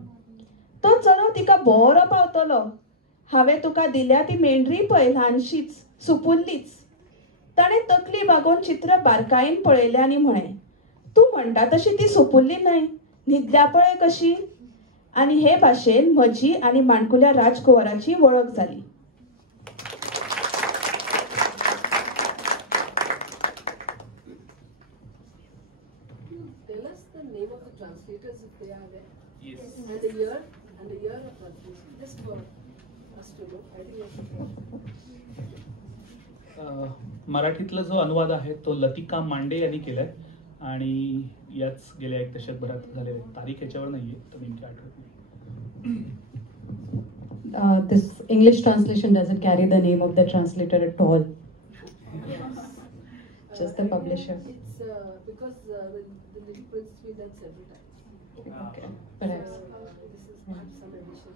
तो चोरव तिका बरो पावतलो. हांवें तुका दिल्या ती मेंढरी पळय ल्हानशीच, सुपुल्लीच. ताणें तकली बागोवन चित्र बारकायेन पळयलें आनी म्हळें, तूं म्हणटा तशी ती सुपुल्ली न्हय, न्हिदल्या पळय कशी. आनी हे भाशेन म्हजी आनी माणकुल्या राजकुंवराची वळख जाली. Tell us the name of the translators if they are there. Yes. And the year of translation. Just for us to know. I think that's important. मराठीतला जो अनुवाद आहे तो लतिका मांडे यांनी केलाय आणि याच गेल्या 1 दशकभरात झालेले. तारीख याच्यावर नाहीये तर नेमकी आठवत नाही. This English translation doesn't carry the name of the translator at all. Just the publisher. It's because the Little Prince we done several times. Okay, perhaps. This is perhaps some addition.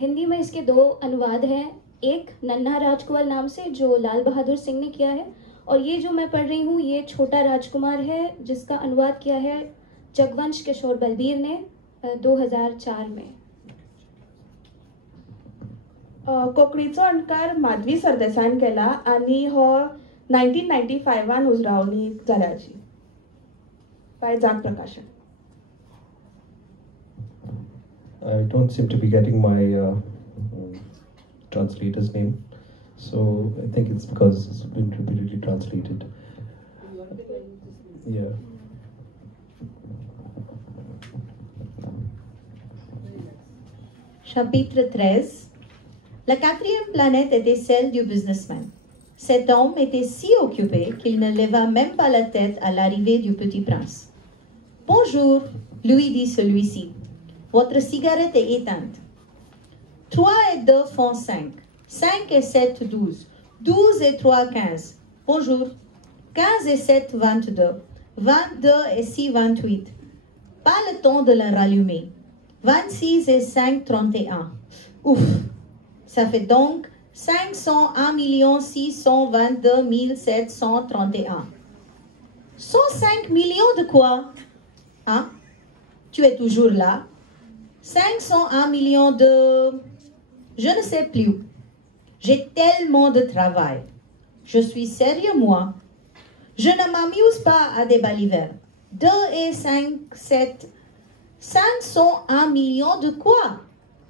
Hindi में इसके 2 अनुवाद हैं. एक नन्हा राजकुमार नाम से जो लाल बहादुर सिंह ने किया है, और ये जो मैं पढ़ रही हूँ ये छोटा राजकुमार है जिसका अनुवाद किया है जगवंश किशोर बलबीर ने 2004 में. कोंकणीचो अणकार माधवी सरदेसायन केला आनी हो 1995 उजरावणी जाल्या हाची बाय जाग प्रकाशन. I don't seem to be getting my translator's name, so I think it's because it's been repeatedly translated. Yeah. Chapitre 13. La 4e planète était celle du businessman. Cet homme était si occupé qu'il ne leva même pas la tête à l'arrivée du petit prince. Bonjour, lui dit celui-ci. Votre cigarette est éteinte. 3 et 2 font 5. 5 et 7, 12. 12 et 3, 15. Bonjour. 15 et 7, 22. 22 et 6, 28. Pas le temps de la rallumer. 26 et 5, 31. Ouf. Ça fait donc 501 622 731. 105 millions de quoi? Hein? Tu es toujours là? 501 millions de... Je ne sais plus. J'ai tellement de travail. Je suis sérieux, moi. Je ne m'amuse pas à des balivernes. 2 et 5, 7... 501 millions de quoi?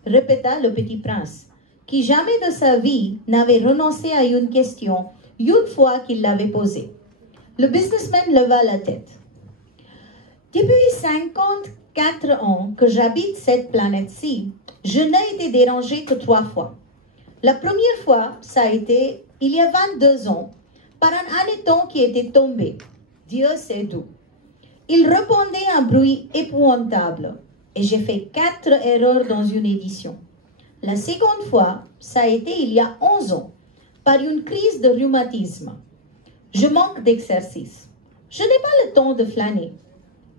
Répéta le petit prince, qui jamais de sa vie n'avait renoncé à une question, une fois qu'il l'avait posée. Le businessman leva la tête. Depuis 54 ans que j'habite cette planète-ci, je n'ai été dérangé que 3 fois. La première fois, ça a été il y a 22 ans, par un hanneton qui était tombé. Dieu sait d'où. Il répondait un bruit épouvantable et j'ai fait 4 erreurs dans une édition. La seconde fois, ça a été il y a 11 ans, par une crise de rhumatisme. Je manque d'exercice. Je n'ai pas le temps de flâner.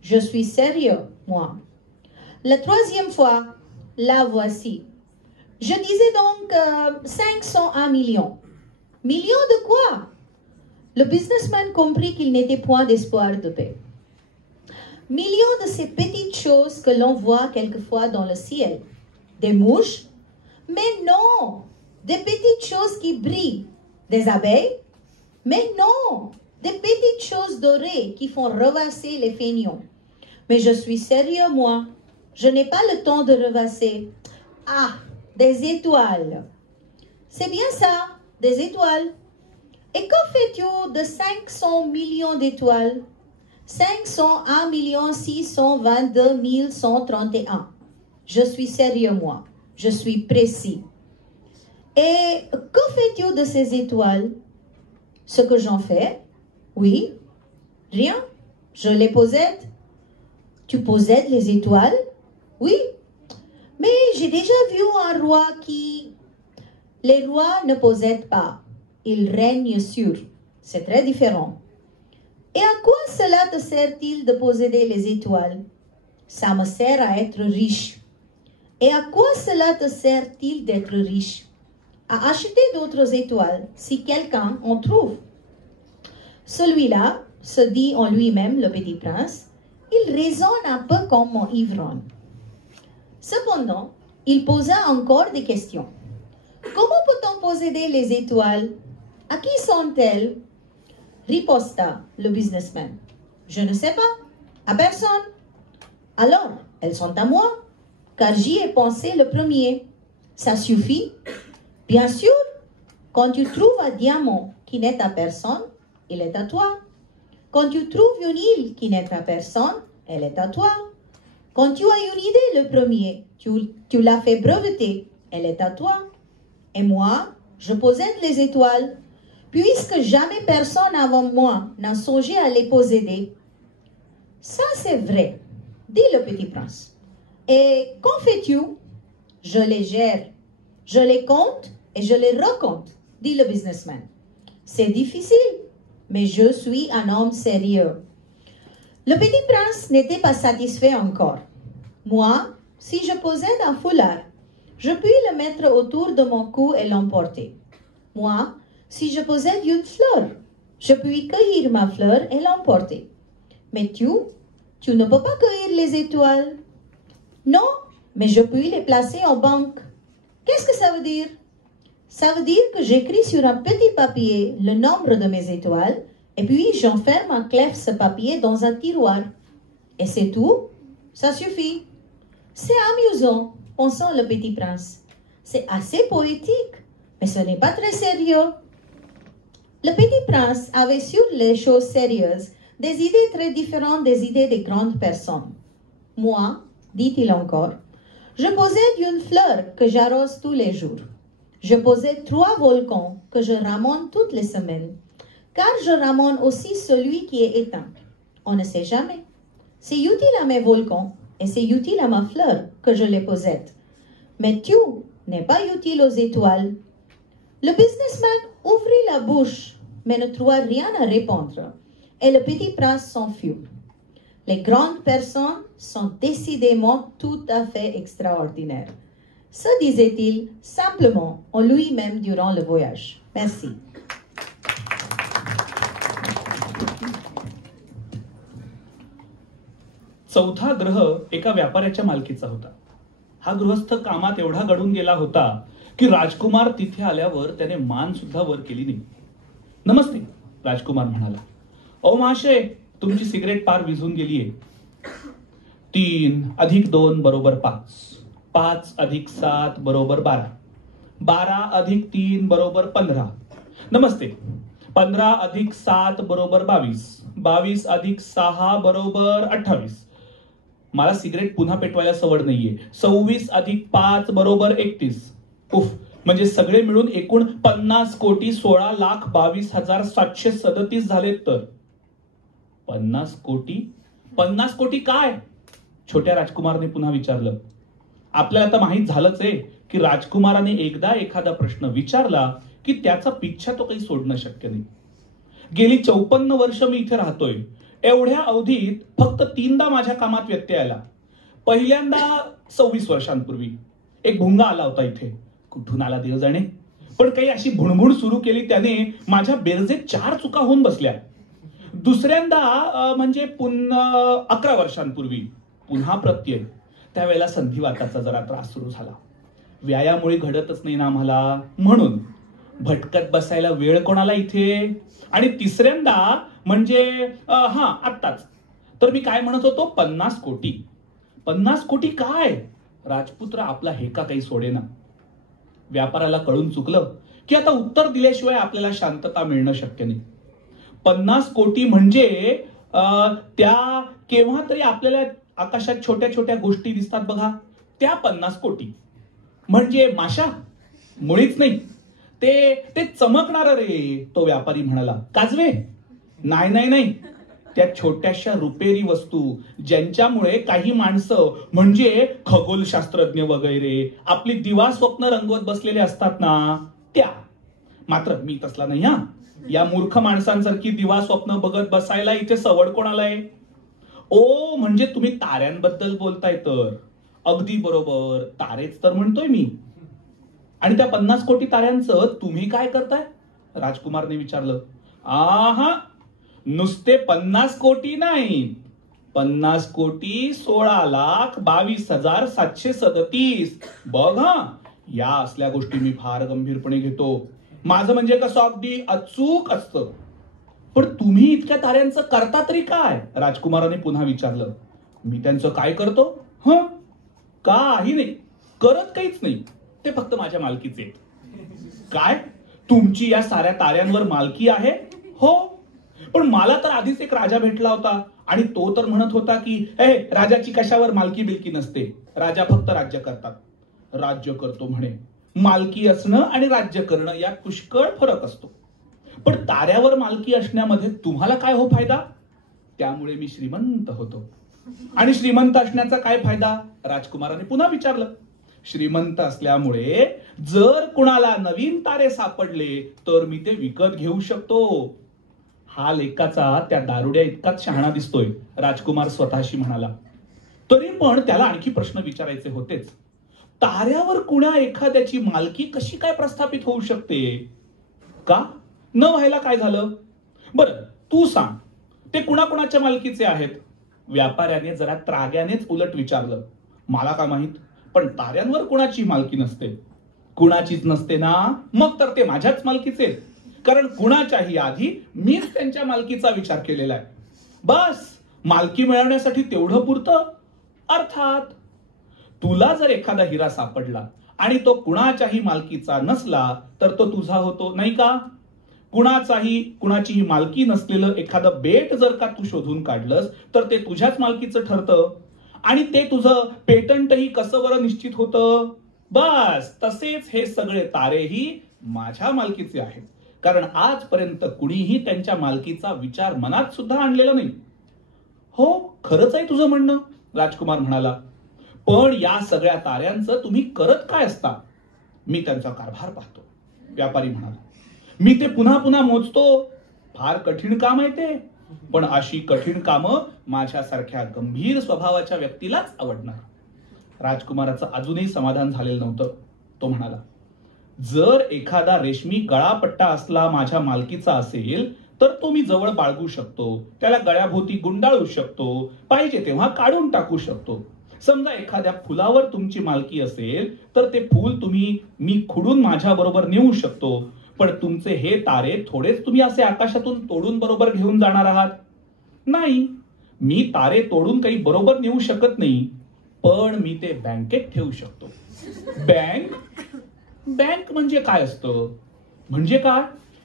Je suis sérieux, moi. La troisième fois, la voici. Je disais donc 501 millions. Millions de quoi? Le businessman comprit qu'il n'était point d'espoir de paix. Millions de ces petites choses que l'on voit quelquefois dans le ciel. Des mouches? Mais non! Des petites choses qui brillent. Des abeilles? Mais non! Des petites choses dorées qui font revasser les feignants. Mais je suis sérieux, moi. Je n'ai pas le temps de revasser. Ah, des étoiles. C'est bien ça, des étoiles. Et que fais-tu de 500 millions d'étoiles? 501 622 131. Je suis sérieux, moi. Je suis précis. Et que fais-tu de ces étoiles? Ce que j'en fais? Oui. Rien. Je les possède. Tu possèdes les étoiles? Oui. Mais j'ai déjà vu un roi qui... Les rois ne possèdent pas. Ils règnent sur. C'est très différent. Et à quoi cela te sert-il de posséder les étoiles? Ça me sert à être riche. Et à quoi cela te sert-il d'être riche? À acheter d'autres étoiles, si quelqu'un en trouve. Celui-là se dit en lui-même, le petit prince, il raisonne un peu comme mon ivrogne. Cependant, il posa encore des questions. Comment peut-on posséder les étoiles? À qui sont-elles? Riposta le businessman. Je ne sais pas. À personne. Alors, elles sont à moi, car j'y ai pensé le premier. Ça suffit? Bien sûr. Quand tu trouves un diamant qui n'est à personne, il est à toi. Quand tu trouves une île qui n'est à personne, elle est à toi. Quand tu as une idée le premier, tu l'as fait breveter, elle est à toi. Et moi, je possède les étoiles, puisque jamais personne avant moi n'a songé à les posséder. Ça, c'est vrai, dit le petit prince. Et qu'en fais-tu? Je les gère, je les compte et je les recompte, dit le businessman. C'est difficile, mais je suis un homme sérieux. Le petit prince n'était pas satisfait encore. Moi, si je possède un foulard, je puis le mettre autour de mon cou et l'emporter. Moi, si je possède une fleur, je puis cueillir ma fleur et l'emporter. Mais tu ne peux pas cueillir les étoiles. Non, mais je puis les placer en banque. Qu'est-ce que ça veut dire? Ça veut dire que j'écris sur un petit papier le nombre de mes étoiles et puis j'enferme en clef ce papier dans un tiroir. Et c'est tout? Ça suffit. C'est amusant, pensant le petit prince. C'est assez poétique, mais ce n'est pas très sérieux. Le petit prince avait sur les choses sérieuses des idées très différentes des idées des grandes personnes. Moi, dit-il encore, je possède une fleur que j'arrose tous les jours. Je possède 3 volcans que je ramène toutes les semaines, car je ramène aussi celui qui est éteint. On ne sait jamais. C'est utile à mes volcans et c'est utile à ma fleur que je les possède. Mais tu n'es pas utile aux étoiles. Le businessman ouvrit la bouche, mais ne trouva rien à répondre, et le petit prince s'enfuit. Les grandes personnes sont décidément tout à fait extraordinaires. Se disait-il simplement en lui-même durant le voyage. Merci. चौथा ग्रह एका व्यापाऱ्याच्या मालकीचा होता. हा गृहस्थ कामात एवढा गढून गेला होता की राजकुमार तिथे आल्यावर त्याने मान सुद्धा वर केली नाही. नमस्ते, राजकुमार म्हणाला. ओ महाशय, तुमची सिगरेट पार विझून गेलीये. 3 + 2 = 5. 5 + 7 = 12. 12 + 3 = 15. नमस्ते. 15 + 7 = 22. 22 + 6 = 28. मला सिगरेट पुन्हा पेटवायला सवड नाहीये. 26 + 5 = 31. उफ, म्हणजे सगळे मिळून एकूण 50,16,22,737 झालेत. तर 50 कोटी? 50 कोटी काय? छोट्या राजकुमारने पुन्हा विचारलं. आपल्याला आता माहित झालंच आहे की राजकुमाराने एकदा एखादा प्रश्न विचारला की त्याचा पिच्छा तो काही सोडणं शक्य नाही. गेली 54 वर्ष मी इथे राहतोय. एवढ्या अवधीत फक्त 3दा माझ्या कामात व्यत्यय आला. पहिल्यांदा 26 वर्षांपूर्वी एक भुंगा आला होता इथे. कुठून आला देव जाणे, पण काही अशी भुणभुण सुरू केली त्याने माझ्या बेरजेत 4 चुका होऊन बसल्या. दुसऱ्यांदा म्हणजे पुन्हा 11 वर्षांपूर्वी पुन्हा प्रत्यय. त्यावेळेला संधिवाताचा जरा त्रास सुरू झाला. व्यायामुळे घडतच नाही ना आम्हाला, म्हणून भटकत बसायला वेळ कोणाला इथे. आणि तिसऱ्यांदा म्हणजे आत्ताच. तर मी काय म्हणत होतो, 50 कोटी. 50 कोटी काय? राजपुत्र आपला हेका काही सोडेना. व्यापाराला कळून चुकलं की आता उत्तर दिल्याशिवाय आपल्याला शांतता मिळणं शक्य नाही. 50 कोटी म्हणजे त्या केव्हा तरी आपल्याला आकाशात छोट्या छोट्या गोष्टी दिसतात बघा, त्या 50 कोटी म्हणजे माशा? मुळीच नाही. ते चमकणार रे, तो व्यापारी म्हणाला. काजवे? नाही नाही नाही, त्या छोट्याशा रुपेरी वस्तू ज्यांच्यामुळे काही माणसं म्हणजे खगोलशास्त्रज्ञ वगैरे आपली दिवा स्वप्न रंगवत बसलेले असतात ना, त्या. मात्र मी तसला नाही हा. या मूर्ख माणसांसारखी दिवा स्वप्न बघत बसायला इथे सवड कोणालाय? ओ म्हणजे तुम्ही ताऱ्यांबद्दल बोलताय तर अगदी बरोबर, तारेच तर म्हणतोय मी. आणि त्या 50 कोटी ताऱ्यांचं तुम्ही काय करताय? राजकुमारने विचारलं. आहा, नुसते 50 कोटी नाही, 50 कोटी 16,22,737. बघ हा, या असल्या गोष्टी मी फार गंभीरपणे घेतो. माझं म्हणजे कसं अगदी अचूक असतं. पण तुम्ही इतक्या ताऱ्यांचं करता तरी काय? राजकुमाराने पुन्हा विचारलं. मी त्यांचं काय करतो? काही नाही, करत काहीच नाही. ते फक्त माझ्या मालकीचे. काय? तुमची या साऱ्या ताऱ्यांवर मालकी आहे? हो. पण मला तर आधीच एक राजा भेटला होता आणि तो तर म्हणत होता की राजाची कशावर मालकी बिलकी नसते, राजा फक्त राज्य करतात. राज्य करतो म्हणे. मालकी असणं आणि राज्य करणं यात पुष्कळ फरक असतो. पण ताऱ्यावर मालकी असण्यामध्ये तुम्हाला काय हो फायदा? त्यामुळे मी श्रीमंत होतो. आणि श्रीमंत असण्याचा काय फायदा? राजकुमाराने पुन्हा विचारलं. श्रीमंत असल्यामुळे जर कुणाला नवीन तारे सापडले तर मी ते विकत घेऊ शकतो. हा लेकाचा त्या दारुड्या इतकाच शहाणा दिसतोय, राजकुमार स्वतःशी म्हणाला. तरी पण त्याला आणखी प्रश्न विचारायचे होतेच. ताऱ्यावर कुणा एखाद्याची मालकी कशी काय प्रस्थापित होऊ शकते? का न व्हायला काय झालं? बरं तू सांग, ते कुणाकुणाच्या मालकीचे आहेत? व्यापाऱ्याने जरा त्राग्यानेच उलट विचारलं. मला काय माहित, पण ताऱ्यांवर कुणाची मालकी नसते. कुणाचीच नसते ना? मग तर ते माझ्याच मालकीचे, कारण कुणाच्याही आधी मीच त्यांच्या मालकीचा विचार केलेला आहे. बस मालकी मिळवण्यासाठी तेवढं पुरतं. अर्थात तुला जर एखादा हिरा सापडला आणि तो कुणाच्याही मालकीचा नसला तर तो तुझा होतो, नाही का? कुणाचीही मालकी नसलेलं एखादं बेट जर का तू शोधून काढलंस तर ते तुझ्याच मालकीचं ठरतं. आणि ते तुझं पेटंटही कसं बरं निश्चित होतं? बस तसेच हे सगळे तारेही माझ्या मालकीचे आहेत, कारण आजपर्यंत कुणीही त्यांच्या मालकीचा विचार मनात सुद्धा आणलेला नाही. हो, खरंच आहे तुझं म्हणणं, राजकुमार म्हणाला. पण या सगळ्या ताऱ्यांचं तुम्ही करत काय असता? मी त्यांचा कारभार पाहतो, व्यापारी म्हणाला. मी ते पुन्हा पुन्हा मोजतो. फार कठीण काम आहे ते, पण अशी कठीण कामं माझ्यासारख्या गंभीर स्वभावाच्या व्यक्तीलाच आवडणार. राजकुमाराचं अजूनही समाधान झालेलं नव्हतं. तो म्हणाला, जर एखादा रेशमी गळापट्टा असला माझ्या मालकीचा असेल तर तो मी जवळ बाळगू शकतो, त्याला गळ्याभोवती गुंडाळू शकतो, पाहिजे तेव्हा काढून टाकू शकतो. समजा एखाद्या फुलावर तुमची मालकी असेल तर ते फूल मी खुडून माझ्या बरोबर नेऊ शकतो. पण तुमचे हे तारे थोडेच तुम्ही असे आकाशातून तोडून बरोबर घेऊन जाणार आहात? नाही, मी तारे तोडून काही बरोबर नेऊ शकत नाही, पण मी ते बँकेत ठेवू शकतो. बँक म्हणजे काय असतं? म्हणजे काय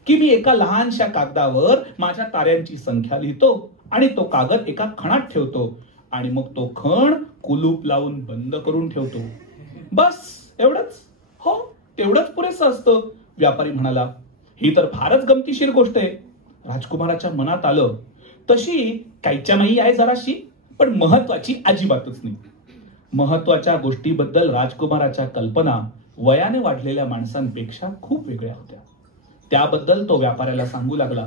की मी एका लहानशा कागदावर माझ्या ताऱ्यांची संख्या लिहितो आणि तो कागद एका खणात ठेवतो आणि मग तो खण कुलूप लावून बंद करून ठेवतो. बस एवढंच. हो, तेवढंच पुरेसं असतं, व्यापारी म्हणाला. ही तर फारच गमतीशीर गोष्ट आहे. राजकुमाराच्या मनात आलं, तशी कायच्यामाई आहे जराशी, पण महत्वाची अजिबातच नाही. महत्वाच्या गोष्टीबद्दल राजकुमाराच्या कल्पना वयाने वाढलेल्या माणसांपेक्षा खूप वेगळ्या होत्या. त्याबद्दल तो व्यापाऱ्याला सांगू लागला.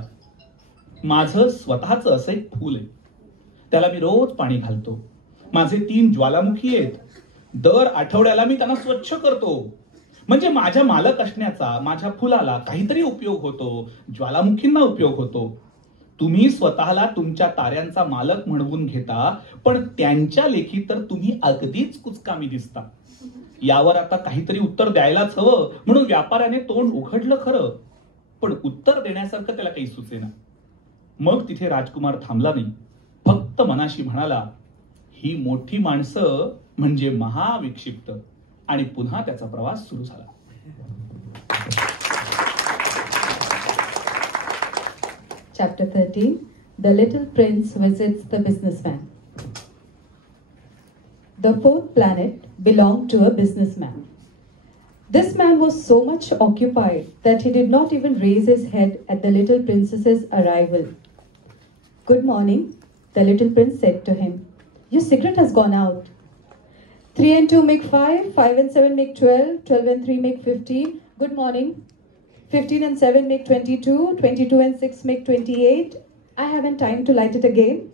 माझं स्वतःच असं एक फूल आहे, त्याला मी रोज पाणी घालतो. माझे 3 ज्वालामुखी आहेत. दर आठवड्याला मी त्यांना स्वच्छ करतो. म्हणजे माझ्या मालक असण्याचा माझ्या फुलाला काहीतरी उपयोग होतो, ज्वालामुखींना उपयोग होतो. तुम्ही स्वतःला तुमच्या ताऱ्यांचा मालक म्हणवून घेता, पण त्यांच्या लेखी तर तुम्ही अगदीच कुचकामी दिसता. यावर आता काहीतरी उत्तर द्यायलाच हवं, म्हणून व्यापाऱ्याने तोंड उघडलं खरं, पण उत्तर देण्यासारखं त्याला काही सुचेना. मग तिथे राजकुमार थांबला नाही, फक्त मनाशी म्हणाला, ही मोठी माणसं म्हणजे महाविक्षिप्त. आणि पुन्हा त्याचा प्रवास सुरू झाला. Chapter 13. The Little Prince Visits the Businessman. The fourth planet belonged to a businessman. This man was so much occupied that he did not even raise his head at the little princess's arrival. "Good morning," the little prince said to him. "Your cigarette has gone out." 3 and 2 make 5, 5 and 7 make 12, 12 and 3 make 15. Good morning. 15 and 7 make 22, 22 and 6 make 28. I haven't time to light it again.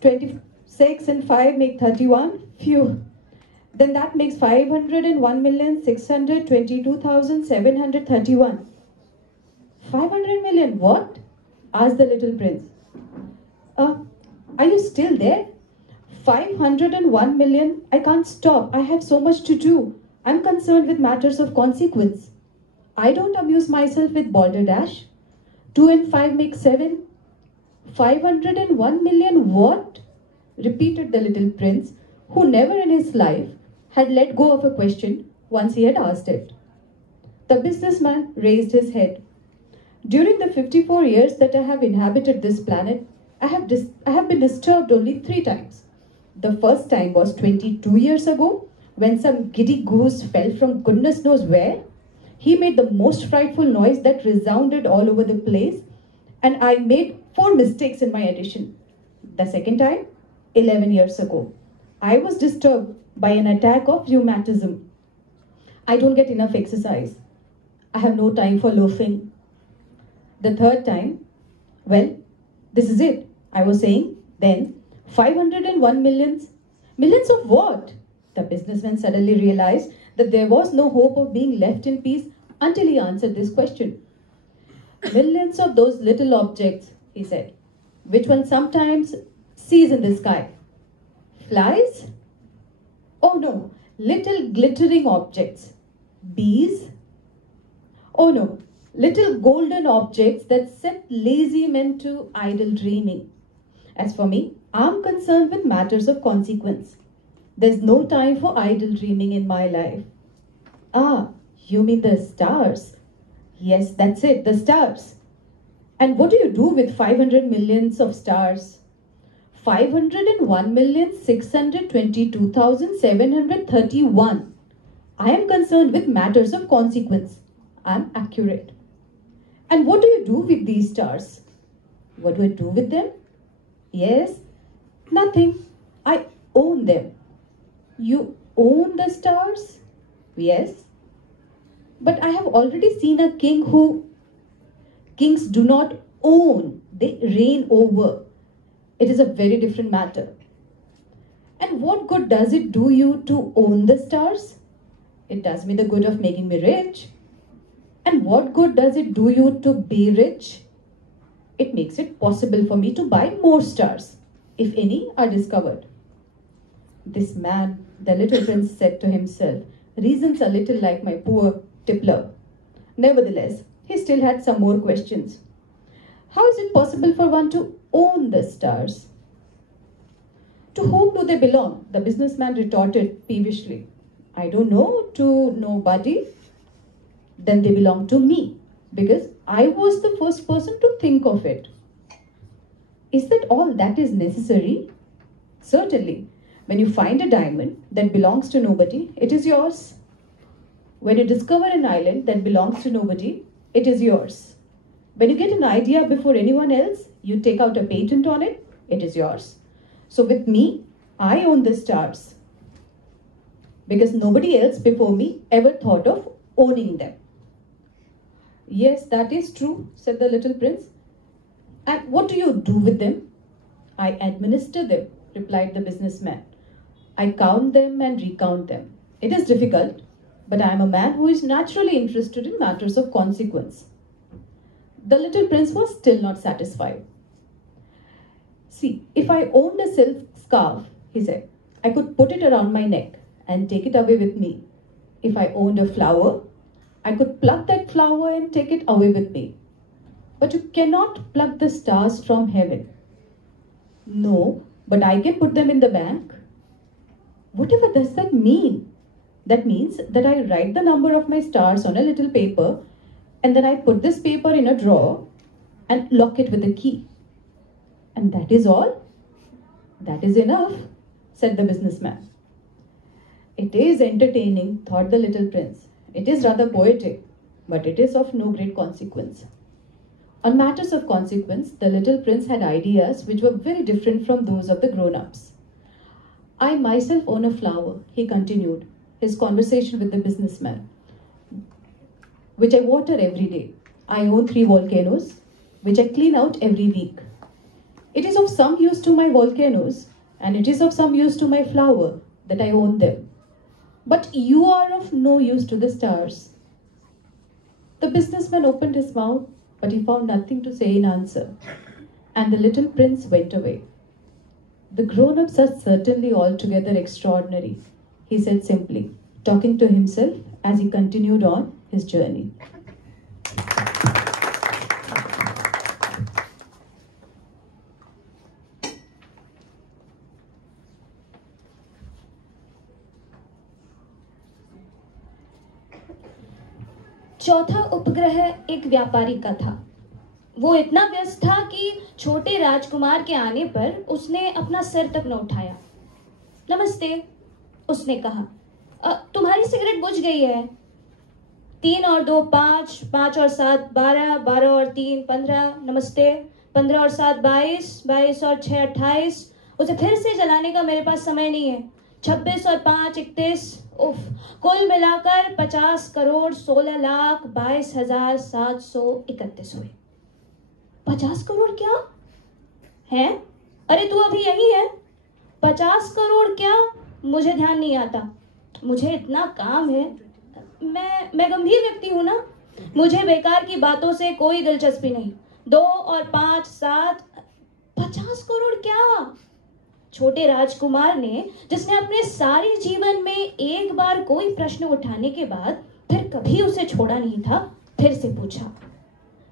26 and 5 make 31. Phew. Then that makes 501,622,731. 500 million, what? Asked the little prince. Are you still there? 501 million. I can't stop. I have so much to do. I'm concerned with matters of consequence. I don't amuse myself with balderdash. 2 and 5 make 7. 501 million what? Repeated the little prince, who never in his life had let go of a question once he had asked it. The businessman raised his head. During the 54 years that I have inhabited this planet, I have been disturbed only 3 times. The first time was 22 years ago, when some giddy goose fell from goodness knows where. He made the most frightful noise that resounded all over the place, and I made 4 mistakes in my addition. The second time, 11 years ago, I was disturbed by an attack of rheumatism. I don't get enough exercise. I have no time for loafing. The third time, well, this is it. I was saying then, 501 millions. Millions of what? The businessman suddenly realized that there was no hope of being left in peace until he answered this question. Millions of those little objects, he said, which one sometimes sees in the sky. Flies? Oh no, little glittering objects. Bees? Oh no, little golden objects that set lazy men to idle dreaming. As for me, I'm concerned with matters of consequence. There's no time for idle dreaming in my life. Ah, you mean the stars? Yes, that's it, the stars. And what do you do with 500 millions of stars? 501,622,731. I am concerned with matters of consequence. I'm accurate. And what do you do with these stars? What do I do with them? Yes, nothing. I own them. You own the stars? Yes. But I have already seen a king who... Kings do not own, they reign over. It is a very different matter. And what good does it do you to own the stars? It does me the good of making me rich. And what good does it do you to be rich? It makes it possible for me to buy more stars, if any are discovered. This man, the little prince said to himself, reasons a little like my poor tippler. Nevertheless, he still had some more questions. How is it possible for one to own the stars? To whom do they belong? The businessman retorted peevishly. I don't know, to nobody. Then they belong to me, because I was the first person to think of it. Is that all that is necessary? Certainly. When you find a diamond that belongs to nobody, it is yours. When you discover an island that belongs to nobody, it is yours. When you get an idea before anyone else, you take out a patent on it, it is yours. So with me, I own the stars. Because nobody else before me ever thought of owning them. Yes, that is true, said the little prince. And what do you do with them? I administer them, replied the businessman. I count them and recount them. It is difficult, but I am a man who is naturally interested in matters of consequence. The little prince was still not satisfied. See, if I owned a silk scarf, he said, I could put it around my neck and take it away with me. If I owned a flower, I could pluck that flower and take it away with me. But you cannot pluck the stars from heaven. No, but I can put them in the bank. Whatever does that mean? That means that I write the number of my stars on a little paper, and then I put this paper in a drawer and lock it with a key. And that is all? That is enough, said the businessman. It is entertaining, thought the little prince. It is rather poetic, but it is of no great consequence. On matters of consequence, the little prince had ideas which were very different from those of the grown-ups. I myself own a flower, he continued, his conversation with the businessman, which I water every day. I own 3 volcanoes, which I clean out every week. It is of some use to my volcanoes, and it is of some use to my flower that I own them. But you are of no use to the stars. The businessman opened his mouth, but he found nothing to say in answer, and the little prince went away. The grown-ups are certainly altogether extraordinary, he said simply, talking to himself as he continued on his journey. चौथा उपग्रह एक व्यापारी का था। वो इतना व्यस्त था कि छोटे राजकुमार के आने पर उसने अपना सिर तक न उठाया। नमस्ते, उसने कहा। तुम्हारी सिगरेट बुझ गई है। 3 और 2 5, 5 और 7 12, 12 और 3 15, नमस्ते। 15 और 7 22, 22 और 6 28। उसे फिर से जलाने का मेरे पास समय नहीं है। 26 और 5 31। उफ, कुल मिलाकर 50 करोड़ 16 लाख 22,731 हुए। 50 करोड़ क्या है? अरे तू अभी यही है। 50 करोड़ क्या? मुझे ध्यान नहीं आता, मुझे इतना काम है। मैं गंभीर व्यक्ति हूं ना, मुझे बेकार की बातों से कोई दिलचस्पी नहीं। 2 और 5 7। 50 करोड़ क्या? छोटे राजकुमार ने, जिसने अपने सारे जीवन में एक बार कोई प्रश्न उठाने के बाद फिर कभी उसे छोड़ा नहीं था, फिर से पूछा।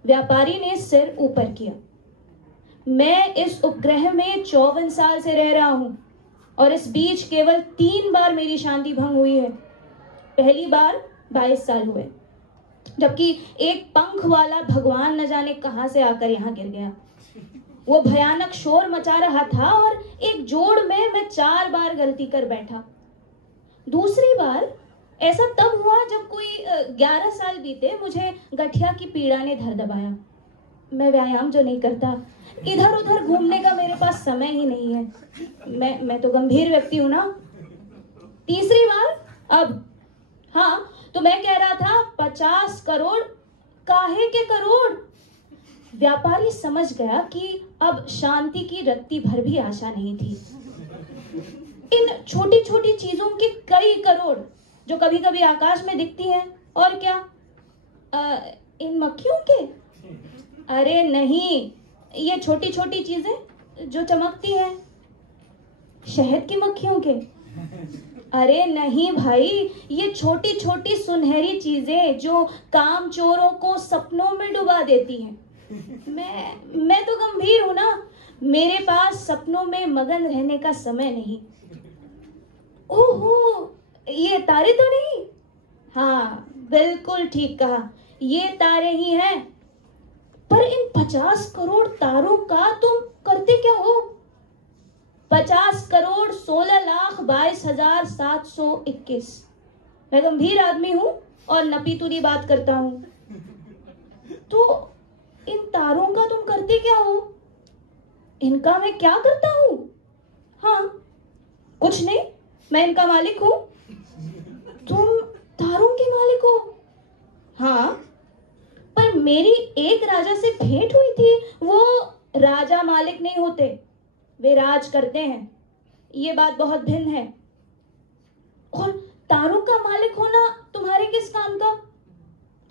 व्यापारी ने सिर ऊपर किया। मैं इस उपग्रह में 54 साल से रह रहा हूं और इस बीच केवल 3 बार मेरी शांति भंग हुई है। पहली बार 22 साल हुए, जबकि एक पंख वाला भगवान न जाने कहां से आकर यहां गिर गया। वो भयानक शोर मचा रहा था और एक जोड़ में मैं 4 बार गलती कर बैठा। दूसरी बार ऐसा तब हुआ जब कोई 11 साल बीते मुझे गठिया की पीड़ा ने धर दबाया। मैं व्यायाम जो नहीं करता, इधर उधर घूमने का मेरे पास समय ही नहीं है। मैं तो गंभीर व्यक्ति हूं ना। तीसरी बार अब, हाँ तो मैं कह रहा था 50 करोड़। काहे के करोड़? व्यापारी समझ गया कि अब शांति की रत्ती भर भी आशा नहीं थी। इन छोटी छोटी चीजों के कई करोड़ जो कभी कभी आकाश में दिखती हैं। और क्या? इन मक्खियों के? अरे नहीं, ये छोटी छोटी चीजें जो चमकती हैं, शहद की मक्खियों के? अरे नहीं भाई, ये छोटी छोटी सुनहरी चीजें जो कामचोरों को सपनों में डुबा देती हैं। मैं तो गंभीर हूं ना, मेरे पास सपनों में मगन रहने का समय नहीं। ओहो, ये तारे तो नहीं? हाँ बिल्कुल ठीक कहा, ये तारे ही हैं। पर इन 50 करोड़ तारों का तुम करते क्या हो? 50 करोड़ 16 लाख 22,721। मैं गंभीर आदमी हूं और नपीतुरी बात करता हूं। तो इन तारों का तुम करते क्या हो? इनका मैं क्या करता हूं? हाँ कुछ नहीं, मैं इनका मालिक हूं। तुम तारों के मालिक हो? हाँ, पर मेरी एक राजा से भेंट हुई थी। वो राजा मालिक नहीं होते, वे राज करते हैं। ये बात बहुत भिन्न है। और तारों का मालिक होना तुम्हारे किस काम का?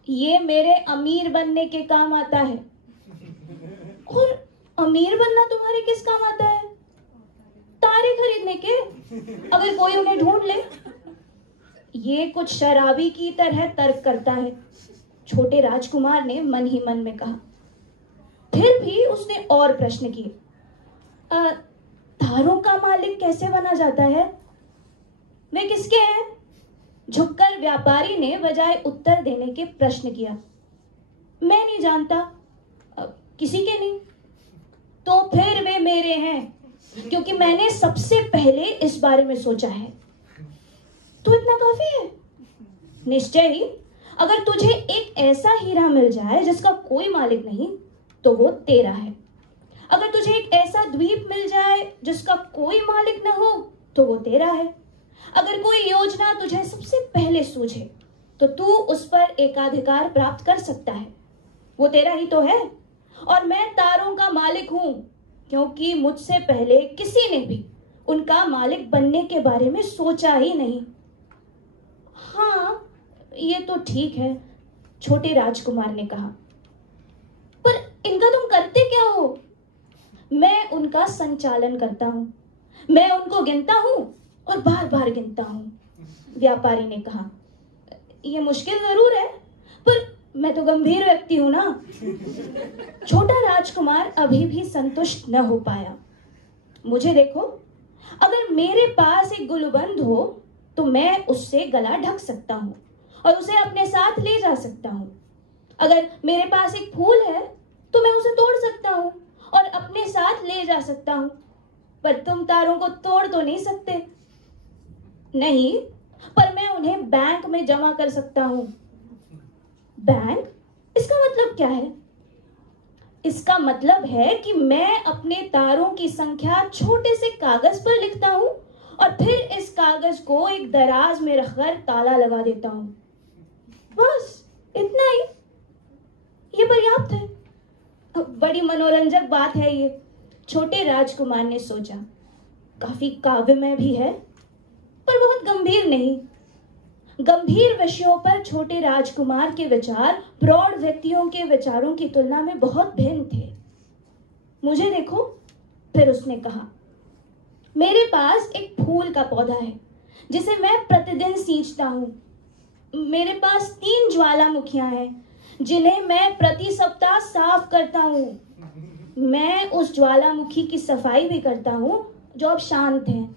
ये मेरे अमीर बनने के काम आता है। और अमीर बनना तुम्हारे किस काम आता है? तारे खरीदने के, अगर कोई उन्हें ढूंढ ले। ये कुछ शराबी की तरह तर्क करता है, छोटे राजकुमार ने मन ही मन में कहा। फिर भी उसने और प्रश्न किए। तारों का मालिक कैसे बना जाता है? वे किसके हैं? झुककर व्यापारी ने बजाय उत्तर देने के प्रश्न किया। मैं नहीं जानता, किसी के नहीं। तो फिर वे मेरे हैं, क्योंकि मैंने सबसे पहले इस बारे में सोचा है। तो इतना काफी है। निश्चय ही, अगर तुझे एक ऐसा हीरा मिल जाए जिसका कोई मालिक नहीं, तो वो तेरा है। अगर तुझे एक ऐसा द्वीप मिल जाए जिसका कोई मालिक न हो, तो वो तेरा है। अगर कोई योजना तुझे सबसे पहले सूझे, तो तू उस पर एकाधिकार प्राप्त कर सकता है। वो तेरा ही तो है। और मैं तारों का मालिक हूं, क्योंकि मुझसे पहले किसी ने भी उनका मालिक बनने के बारे में सोचा ही नहीं। हाँ, ये तो ठीक है, छोटे राजकुमार ने कहा। पर इनका तुम करते क्या हो? मैं उनका संचालन करता हूं। मैं उनको गिनता हूं और बार बार गिनता हूं, व्यापारी ने कहा। यह मुश्किल जरूर है, पर मैं तो गंभीर व्यक्ति हूं ना। छोटा राजकुमार अभी भी संतुष्ट न हो पाया। मुझे देखो, अगर मेरे पास एक गुलबंद हो तो मैं उससे गला ढक सकता हूं और उसे अपने साथ ले जा सकता हूं। अगर मेरे पास एक फूल है तो मैं उसे तोड़ सकता हूं और अपने साथ ले जा सकता हूं। पर तुम तारों को तोड़ तो नहीं सकते। नहीं, पर मैं उन्हें बैंक में जमा कर सकता हूं। बैंक? इसका मतलब क्या है? इसका मतलब है कि मैं अपने तारों की संख्या छोटे से कागज पर लिखता हूं और फिर इस कागज को एक दराज में रखकर ताला लगा देता हूं। बस इतना ही। ये पर्याप्त है। बड़ी मनोरंजक बात है ये, छोटे राजकुमार ने सोचा। काफी काव्यमय भी है, पर बहुत गंभीर नहीं। गंभीर विषयों पर छोटे राजकुमार के विचार प्रौढ़ व्यक्तियों के विचारों की तुलना में बहुत भिन्न थे। मुझे देखो, फिर उसने कहा, मेरे पास एक फूल का पौधा है जिसे मैं प्रतिदिन सींचता हूं। मेरे पास 3 ज्वालामुखियां हैं जिन्हें मैं प्रति सप्ताह साफ करता हूं। मैं उस ज्वालामुखी की सफाई भी करता हूं जो अब शांत है।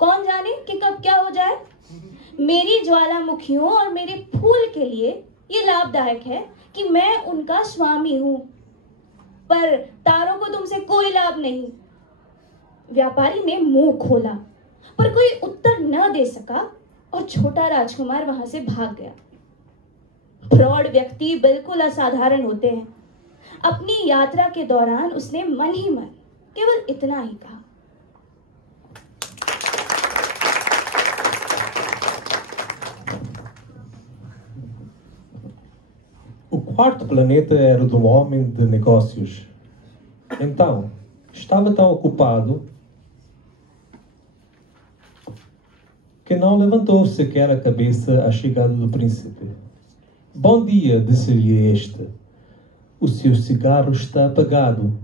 कौन जाने कि कब क्या हो जाए। मेरी ज्वालामुखियों और मेरे फूल के लिए ये लाभदायक है कि मैं उनका स्वामी हूं, पर तारों को तुमसे कोई लाभ नहीं। व्यापारी ने मुंह खोला, पर कोई उत्तर न दे सका और छोटा राजकुमार वहां से भाग गया। प्रौढ़ व्यक्ति बिल्कुल असाधारण होते हैं। अपनी यात्रा के दौरान उसने मन ही मन केवल इतना ही कहा। O quarto planeta era o do homem de negócios. Então, estava tão ocupado que não levantou sequer a cabeça à chegada do príncipe. Bom dia, disse-lhe este. O seu cigarro está apagado.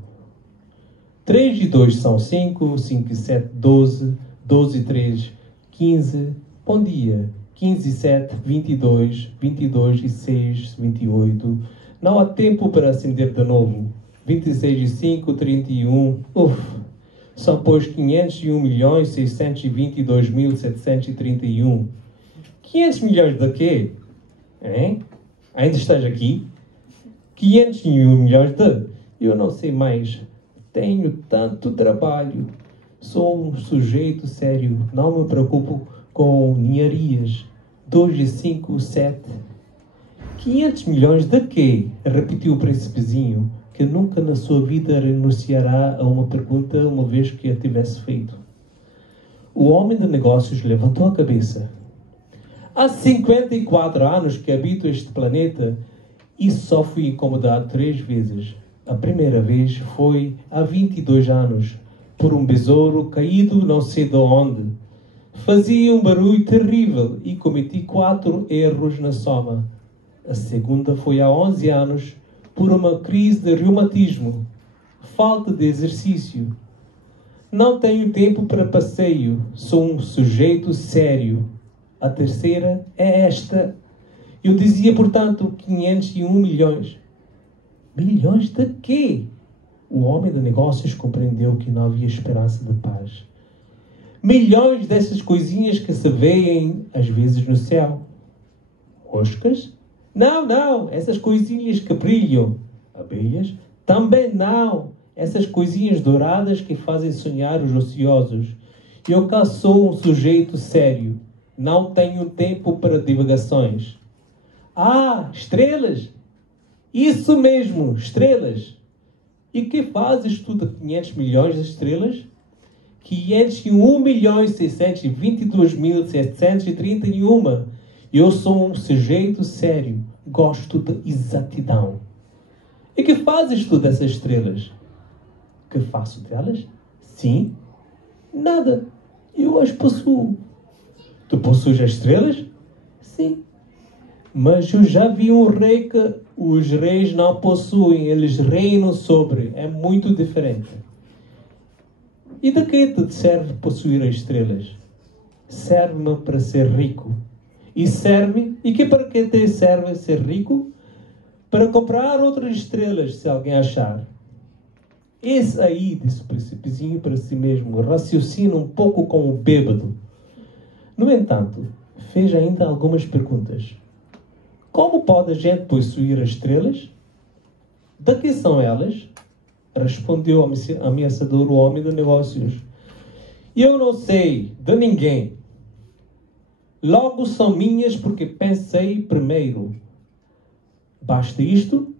3 e 2 são 5, 5 e 7, 12, 12 e 3, 15. Bom dia. 15 e 7, 22, 22 e 6, 28. Não há tempo para acender de novo. 26 e 5, 31. São, pois, 501.622.731. 500 milhões de quê? Hein? Ainda estás aqui? 501 milhões de... Eu não sei mais. Tenho tanto trabalho. Sou um sujeito sério. Não me preocupo com ninharias. 2 e 5, 7. 500 milhões de quê? Repetiu o príncipezinho, que nunca na sua vida renunciará a uma pergunta uma vez que a tivesse feito. O homem de negócios levantou a cabeça. Há 54 anos que habito este planeta e só fui incomodado 3 vezes. A primeira vez foi há 22 anos, por um besouro caído não sei de onde. Fazia um barulho terrível e cometi 4 erros na soma. A segunda foi há 11 anos, por uma crise de reumatismo, falta de exercício. Não tenho tempo para passeio, sou um sujeito sério. A terceira é esta. Eu dizia, portanto, 501 milhões. Milhões de quê? O homem de negócios compreendeu que não havia esperança de paz. Milhões dessas coisinhas que se veem às vezes no céu. Moscas? Não, não, essas coisinhas que brilham. Abelhas? Também não. Essas coisinhas douradas que fazem sonhar os ociosos. Eu cá sou um sujeito sério. Não tenho tempo para divagações. Ah, estrelas! Isso mesmo, estrelas! E que fazes tu de 500 milhões de estrelas? 501.622.731. Eu sou um sujeito sério. Gosto de exatidão. E que fazes tu dessas estrelas? Que faço delas? Sim. Nada. Eu as possuo. Tu possuis as estrelas? Sim. Mas eu já vi um rei que os reis não possuem. Eles reinam sobre. É muito diferente. E de que te serve possuir as estrelas? Serve-me para ser rico. E serve... E que para que te serve ser rico? Para comprar outras estrelas, se alguém achar. Esse aí, disse o príncipezinho para si mesmo, raciocina um pouco como bêbado. No entanto, fez ainda algumas perguntas. Como pode a gente possuir as estrelas? De que são elas? Respondeu ameaçador o homem de negócios. Eu não sei de ninguém. Logo são minhas porque pensei primeiro. Basta isto?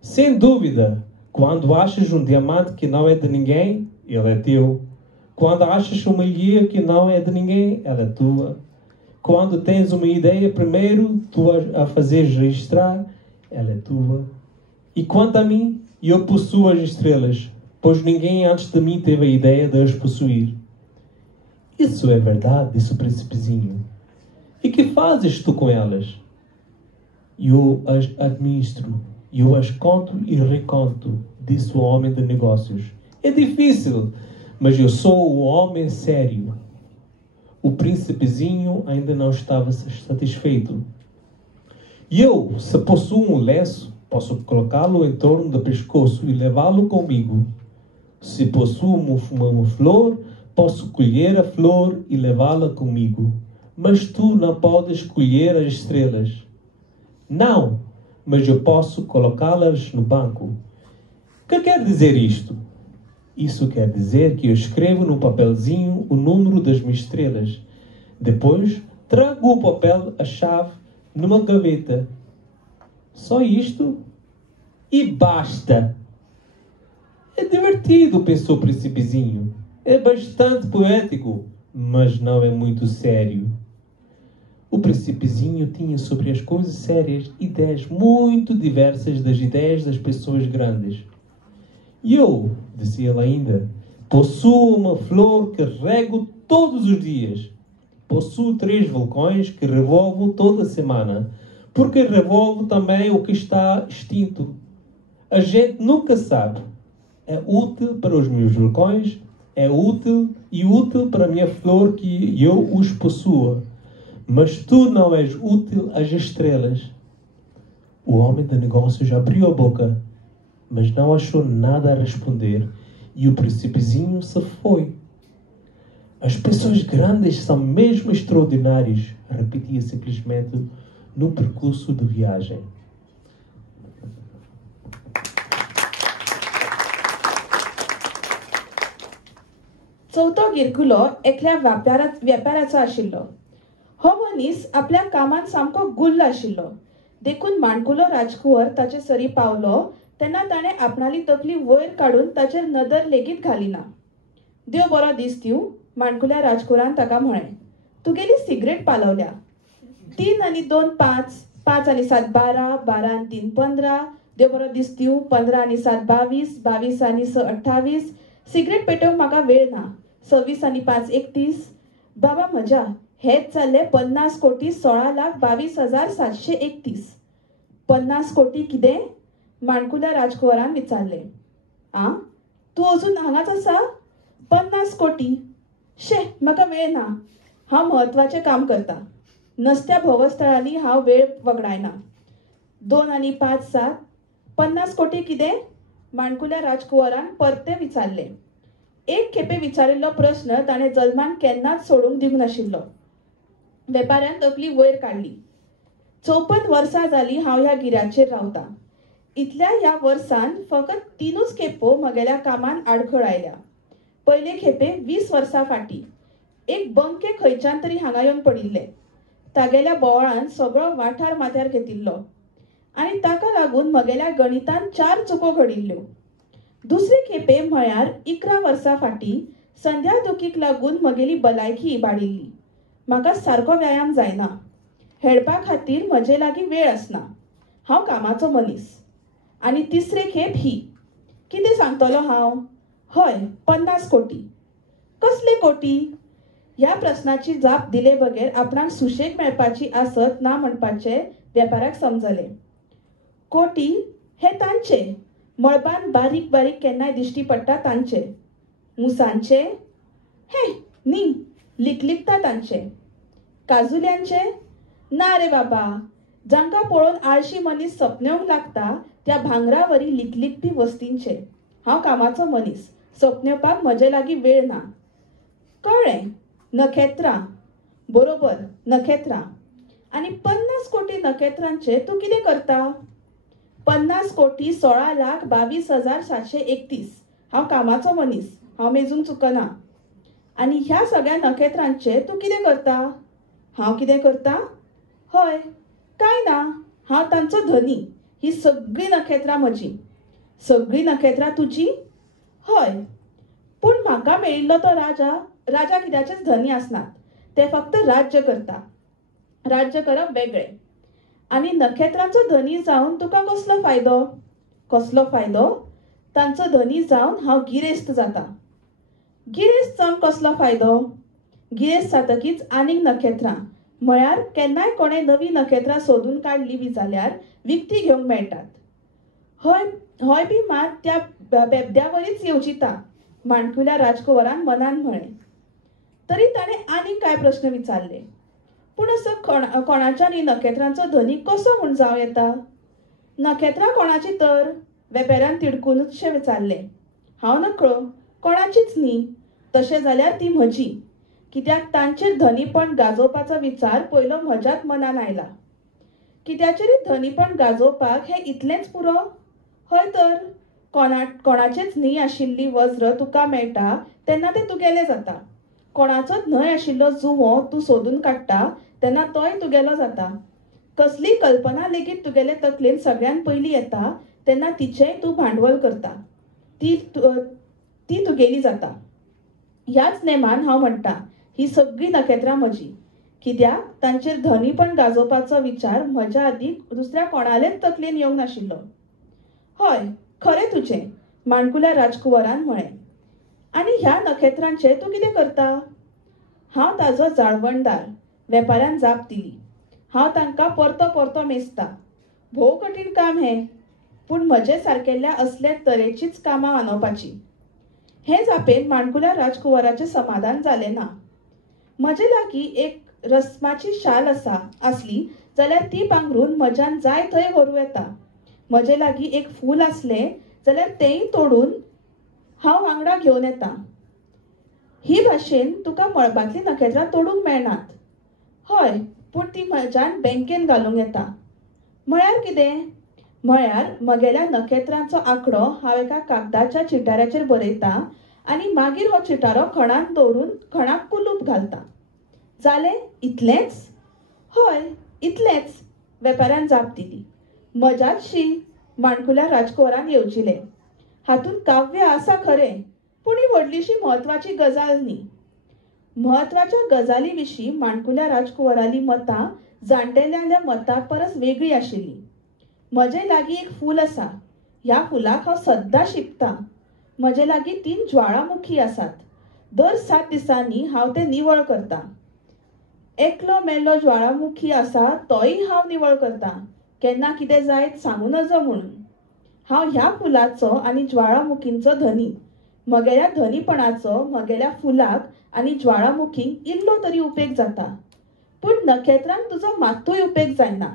Sem dúvida. Quando achas um diamante que não é de ninguém, ele é teu. Quando achas uma ilha que não é de ninguém, ela é tua. Quando tens uma ideia primeiro, tu a fazes registrar, ela é tua. E quanto a mim, eu possuo as estrelas, pois ninguém antes de mim teve a ideia de as possuir. Isso é verdade, disse o príncipezinho. E que fazes tu com elas? Eu as administro, eu as conto e reconto, disse o homem de negócios. É difícil, mas eu sou o homem sério. O príncipezinho ainda não estava satisfeito. Eu, se possuo um lenço, posso colocá-lo em torno do pescoço e levá-lo comigo. Se possuo uma flor, posso colher a flor e levá-la comigo. Mas tu não podes colher as estrelas. Não, mas eu posso colocá-las no banco. O que quer dizer isto? Isso quer dizer que eu escrevo num papelzinho o número das minhas estrelas. Depois, trago o papel, a chave, numa gaveta. Só isto? E basta! É divertido, pensou o príncipezinho. É bastante poético, mas não é muito sério. O príncipezinho tinha sobre as coisas sérias ideias muito diversas das ideias das pessoas grandes. E eu, disse ele ainda, possuo uma flor que rego todos os dias. Possuo 3 vulcões que revolvo toda semana, porque revolvo também o que está extinto. A gente nunca sabe. É útil para os meus vulcões, é útil e útil para a minha flor que eu os possua. Mas tu não és útil às estrelas. O homem de negócios abriu a boca, mas não achou nada a responder, e o príncipezinho se foi. As pessoas grandes são mesmo extraordinárias, repetia simplesmente no percurso de viagem. चौथो गिरकुलो एकल्या व्यापाराचो आशिल्लो. हो मनीस आपल्या कामान सामको गुल्ल आशिल्लो. देखून माणकुलो राजकुंवर ताचे सरी पावलो तेन्ना ताणें आपणाली तकली वयर काडून ताचेर नदर लेगीत घालिना. देव बरो दीस दिवं, माणकुल्या राजकुंवरान ताका म्हळें. तुगेली सिगरेट पालवल्या. 3 आनी 2 5, 5 आनी 7 12, 12 आनी 3 15, देव बरो दीस दिवं, 15 आनी 7 22, 22 आनी 6 28. सिगरेट पेटोवंक म्हाका वेळ ना. 26 आनी 5 31. बाबा म्हज्या, हेच जाल्ले 50 कोटी 16,22,731. 50 कोटी कितें? माणकुल्या राजकुंवरान विचारले. आ, तूं अजून हांगाच आसा? 50 कोटी. शे, म्हाका वेळ ना. हांव म्हत्वाचें काम करता. नसत्या भोवस्थळांनी हांव वेळ वगडायना. 2 आनी 5 7. 50 कोटी कितें? माणकुल्या राजकुंवरान परते विचारले. एक खेपे विचारिल्लो प्रश्न ताणें जल्मान केन्नाच सोडूंक दिवंक नाशिल्लो. वेपाऱ्यान तकली वयर काडली. 54 वर्सां जालीं हांव ह्या गिऱ्याचेर रावतां. इतल्या ह्या वर्सान फकत 3च खेपो म्हगेल्या कामान आडखळ आयल्या. पयले खेपे 20 वर्सां फाटीं एक बंके खंयच्यान तरी हांगा येवन पडिल्ले. तागेल्या बोवाळान सगळो वाठार माथ्यार घेतिल्लो आनी ताका लागून म्हगेल्या गणितान 4 चुको घडिल्ल्यो. दुसरे खेपे म्हळ्यार 11 वर्सां फाटीं संध्या दुखीक लागून म्हगेली भलायकी इबाडिल्ली. म्हाका सारको व्यायाम जायना. हेडपा खातीर म्हजे लागीं वेळ आसना. हांव कामाचो मनीस. आनी तिसरे खेप ही. कितें सांगतलो हांव? हय, 50 कोटी. कसले कोटी? ह्या प्रस्नाची जाप दिले बगैर आपणाक सुशेग मेळपाची आसत ना म्हणपाचे वेपाऱ्याक समजले. कोटी हे तांचे, मळबान बारीक बारीक केन्नाय दिश्टी पडटा तांचे. मुसांचे? हे न्ही, लिकलिकता तांचे. काजुल्यांचे? ना रे बाबा, जांकां पळोवन आळशी मनीस सपनेवंक लागता त्या भांगरावरी लिकलिकपी वस्तींचे. हांव कामाचो मनीस. सपनेवपाक म्हजे लागीं वेळ ना. कळ्ळें? नखेत्रां. बरोबर, नखेत्रां. आनी 50 कोटी नखेत्रांचे तूं कितें करता? 50 कोटी 16,22,731. हांव कामाचो मनीस. हांव मेजूंक चुकना. आनी ह्या सगळ्या नखेत्रांचे तूं कितें करता? हांव कितें करता? हय, कांय ना. हांव तांचो धनी. ही सगळी नखेत्रां म्हजी. सगळी नखेत्रां तुजी? हय. पूण म्हाका मेळिल्लो तो राजा कित्याचेच धनी आसनात. ते फक्त राज्य करता. राज्य करप वेगळें. आनी नखेत्रांचो धनी जावन तुका कसलो फायदो? कसलो फायदो? तांचो धनी जावन हांव गिरेस्त जाता. गिरेस्त जावन कसलो फायदो? गिरेस्त जातकीच आनीक नखेत्रां, म्हळ्यार केन्नाय कोणे नवी नखेत्रां सोदून काडली बी जाल्यार विकती घेवंक मेळटात. हय बी मात त्या बेबद्यावरीच येवजिता, माणकुल्या राजकुंवरान मनान म्हळें. तरी ताणें आनीक कांय प्रश्न विचारले. पूण असो कोणाच्यानी नखेत्रांचो धनी कसो म्हूण जावं येता? नखेत्रां कोणाची तर? वेपाऱ्यान तिडकूनशें विचारलें. हांव नकळो, कोणाचीच न्ही. तशें जाल्यार ती म्हजी. कित्याक तांचेर धनीपण गाजोवपाचो विचार पयलो म्हज्याच मनान आयला. कित्याचेरय धनीपण गाजोवपाक हें इतलेंच पुरो? हय तर. कोणाचेच न्हय आशिल्ली वज्र तुका मेळटा तेन्ना तें तुगेलें जाता. कोणाचोच न्हय आशिल्लो जुवो तूं सोदून काडटा तेन्ना तोय तुगेलो जाता. कसली कल्पना लेगीत तुगेले तकलेन सगळ्यान पयलीं येता तेन्ना तिचेंय तूं भांडवल करता. ती तुगेली जाता. ह्याच नेमान हांव म्हणटा, ही सगळी नखेत्रां म्हजी. कित्याक तांचेर धनीपण गाजोवपाचो विचार म्हज्या आदीं दुसऱ्या कोणालेच तकलेन येवंक नाशिल्लो. हय, खरें तुजें, माणकुल्या राजकुंवरान म्हळें. आनी ह्या नखेत्रांचे तूं कितें करता? हांव ताजो जाळवणदार. वेपाऱ्यान जाप दिली. हांव तांकां परतो परतो मेजता. भोव कठीण काम हें, पूण म्हजे सारकेल्ल्या असले तरेचीच कामां आंदोवपाची. हे जापेन माणकुल्या राजकुंवराचें समाधान जालें ना. म्हजे लागीं एक रस्माची शाल आसली जाल्यार ती पांघरून म्हज्यान जाय थंय व्हरूं येता. म्हजे लागीं एक फूल आसलें जाल्यार तेंय तोडून हांव वांगडा घेवन येता. ही भाशेन तुका मळबांतली नखेत्रां तोडूंक मेळनात. हय, पूण ती म्हज्यान बँकेन घालूंक येता. म्हळ्यार कितें? म्हळ्यार म्हगेल्या नखेत्रांचो आंकडो हांव एका कागदाच्या चिटाऱ्याचेर बरयता आनी मागीर हो चिटारो खणान दवरून खणाक कुलूप घालता. जालें? इतलेंच? हय, इतलेंच. वेपाऱ्यान जाप दिली. मजाच शी, माणकुल्या राजकुंवरान येवजिलें. हातूंत काव्य आसा खरें, पूण ही व्हडलीशी म्हत्वाची गजाल न्ही. म्हत्वाच्या गजाली विशीं माणकुल्या राजकुंवराली मतां जाणटेल्यांच्या मतां परस वेगळी आशिल्लीं. म्हजे लागीं एक फूल आसा. ह्या फुलाक हांव सद्दां शिंपतां. म्हजे लागीं 3 ज्वाळामुखी आसात. दर 7 दिसांनी हांव ते निवळ करतां. एकलो मेल्लो ज्वाळामुखी आसा तोय हांव निवळ करतां. केन्ना कितें जायत सांगू नजो म्हणून. हांव ह्या फुलाचो आनी ज्वाळामुखींचो धनी. म्हगेल्या धनीपणाचो म्हगेल्या फुलाक आनी ज्वाळामुखींक इल्लो तरी उपेग जाता. पूण नखेत्रांक तुजो मात्तूय उपेग जायना.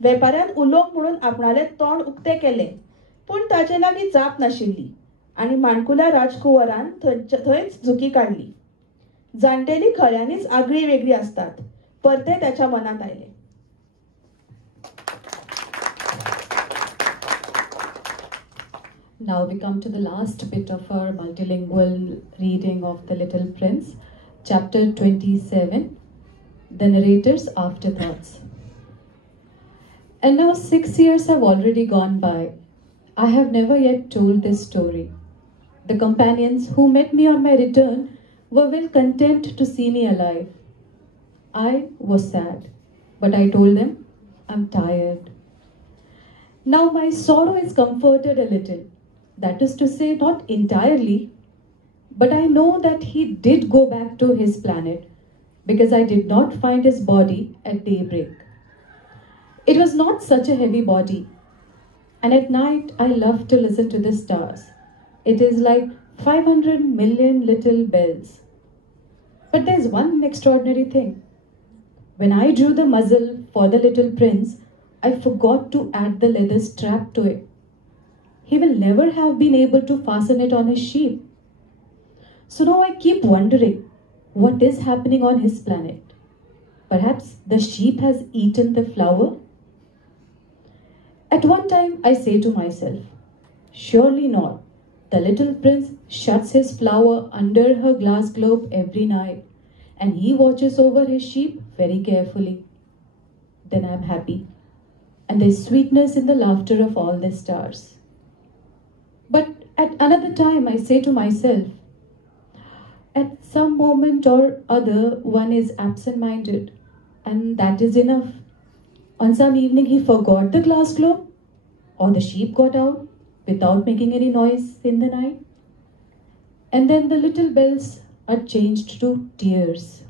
वेपाऱ्यान उलोवंक म्हणून आपणालें तोंड उक्तें केलें, पूण ताचे लागीं जाप नाशिल्ली. आणि माणकुल्या राजकुंवरान थंयच झुकी काढली. जाणटेली खऱ्यांनीच आगळी वेगळी असतात, परते त्याच्या मनात आयले. Now we come to the last bit of our multilingual reading of The Little Prince, chapter 27, The Narrator's Afterthoughts. And now 6 years have already gone by. I have never yet told this story. The companions who met me on my return were well content to see me alive. I was sad, but I told them, I'm tired. Now my sorrow is comforted a little. That is to say, not entirely, but I know that he did go back to his planet because I did not find his body at daybreak. It was not such a heavy body, and at night I love to listen to the stars. It is like 500 million little bells. But there's one extraordinary thing. When I drew the muzzle for the little prince, I forgot to add the leather strap to it. He will never have been able to fasten it on his sheep. So now I keep wondering what is happening on his planet. Perhaps the sheep has eaten the flower? At one time I say to myself, surely not. The little prince shuts his flower under her glass globe every night, and he watches over his sheep very carefully. Then I am happy, and there is sweetness in the laughter of all the stars. But at another time I say to myself, at some moment or other one is absent-minded, and that is enough. On some evening he forgot the glass globe, or the sheep got out without making any noise in the night. And then the little bells are changed to tears.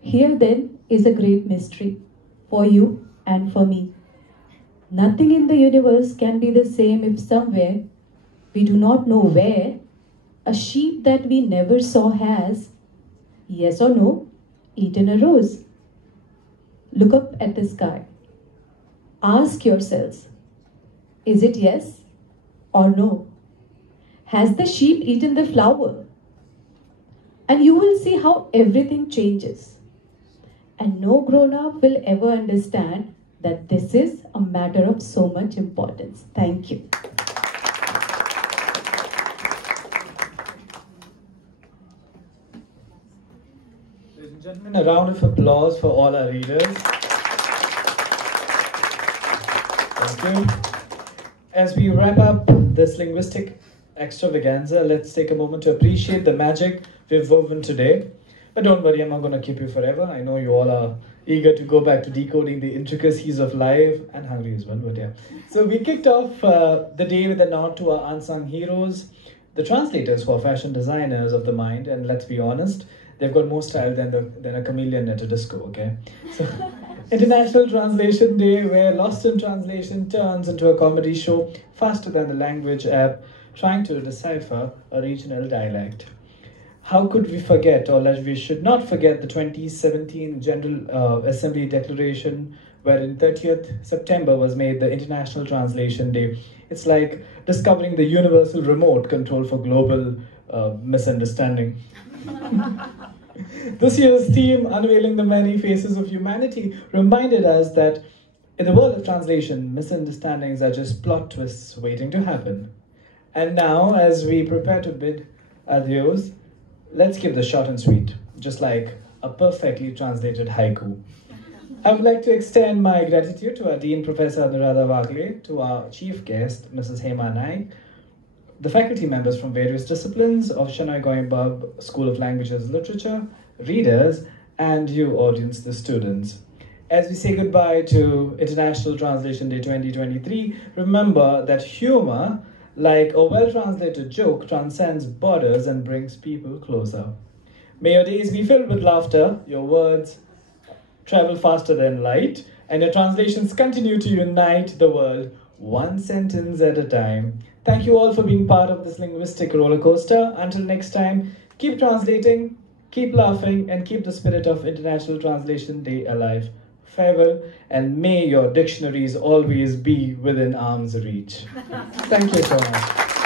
Here then is a great mystery for you and for me. Nothing in the universe can be the same if somewhere, we do not know where, a sheep that we never saw has, yes or no, eaten a rose. Look up at the sky. Ask yourselves, is it yes or no? Has the sheep eaten the flower? And you will see how everything changes. And no grown-up will ever understand that this is a matter of so much importance. Thank you. Ladies and gentlemen, a round of applause for all our readers. Thank you. As we wrap up this linguistic extravaganza, let's take a moment to appreciate the magic we've woven today. But don't worry, I'm not going to keep you forever. I know you all are eager to go back to decoding the intricacies of life, and hungry as well, but yeah. So we kicked off the day with a nod to our unsung heroes, the translators who are fashion designers of the mind, and let's be honest, they've got more style than a chameleon at a disco, okay? So, International Translation Day, where Lost in Translation turns into a comedy show faster than the language app trying to decipher a regional dialect. How could we forget, or we should not forget, the 2017 General Assembly Declaration, wherein 30th September was made the International Translation Day. It's like discovering the universal remote control for global misunderstanding. This year's theme, Unveiling the Many Faces of Humanity, reminded us that in the world of translation, misunderstandings are just plot twists waiting to happen. And now, as we prepare to bid adios, let's keep this short and sweet, just like a perfectly translated haiku. I would like to extend my gratitude to our Dean, Professor Anuradha Wagle, to our chief guest, Mrs. Hema Naik, the faculty members from various disciplines of Shenoy Goimbab School of Languages and Literature, readers, and you, audience, the students. As we say goodbye to International Translation Day 2023, remember that humor, like a well-translated joke, transcends borders and brings people closer. May your days be filled with laughter, your words travel faster than light, and your translations continue to unite the world, one sentence at a time. Thank you all for being part of this linguistic roller coaster. Until next time, keep translating, keep laughing, and keep the spirit of International Translation Day alive. Farewell, and may your dictionaries always be within arm's reach. Thank you so much.